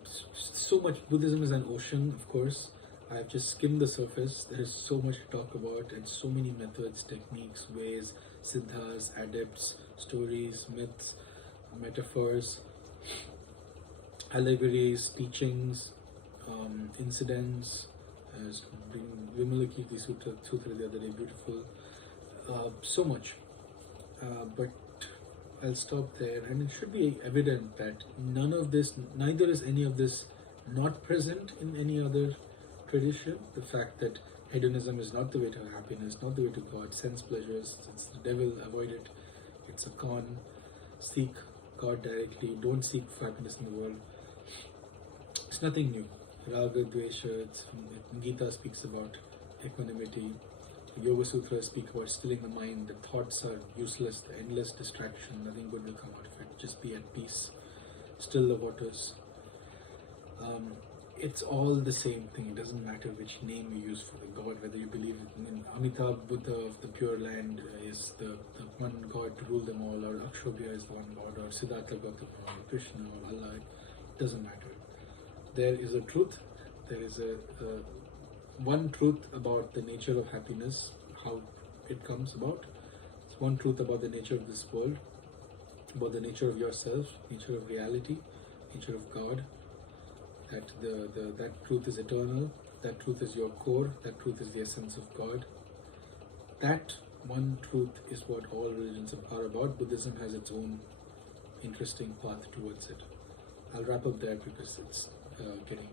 so much. Buddhism is an ocean, of course. I've just skimmed the surface. There is so much to talk about, and so many methods, techniques, ways, siddhas, adepts, stories, myths, metaphors, allegories, teachings, incidents. I was reading Vimalakirti Sutra the other day, beautiful. So much. But I'll stop there, and it should be evident that neither is any of this not present in any other tradition. The fact that hedonism is not the way to happiness, not the way to God, sense pleasures, it's the devil, avoid it, it's a con, seek God directly, don't seek for happiness in the world. It's nothing new. Raga, Dvesha, Gita speaks about equanimity. Yoga Sutras speak about stilling the mind. The thoughts are useless, the endless distraction, nothing good will come out of it. Just be at peace, still the waters. It's all the same thing. It doesn't matter which name you use for the God, whether you believe in Amitabh Buddha of the Pure Land is the one God to rule them all, or Akshobhya is the one God, or Siddhartha Gautama, or Krishna, or Allah. It doesn't matter. There is a truth. There is a one truth about the nature of happiness, how it comes about. It's one truth about the nature of this world, about the nature of yourself, nature of reality, nature of God. That that truth is eternal. That truth is your core. That truth is the essence of God. That one truth is what all religions are about. Buddhism has its own interesting path towards it. I'll wrap up there because it's getting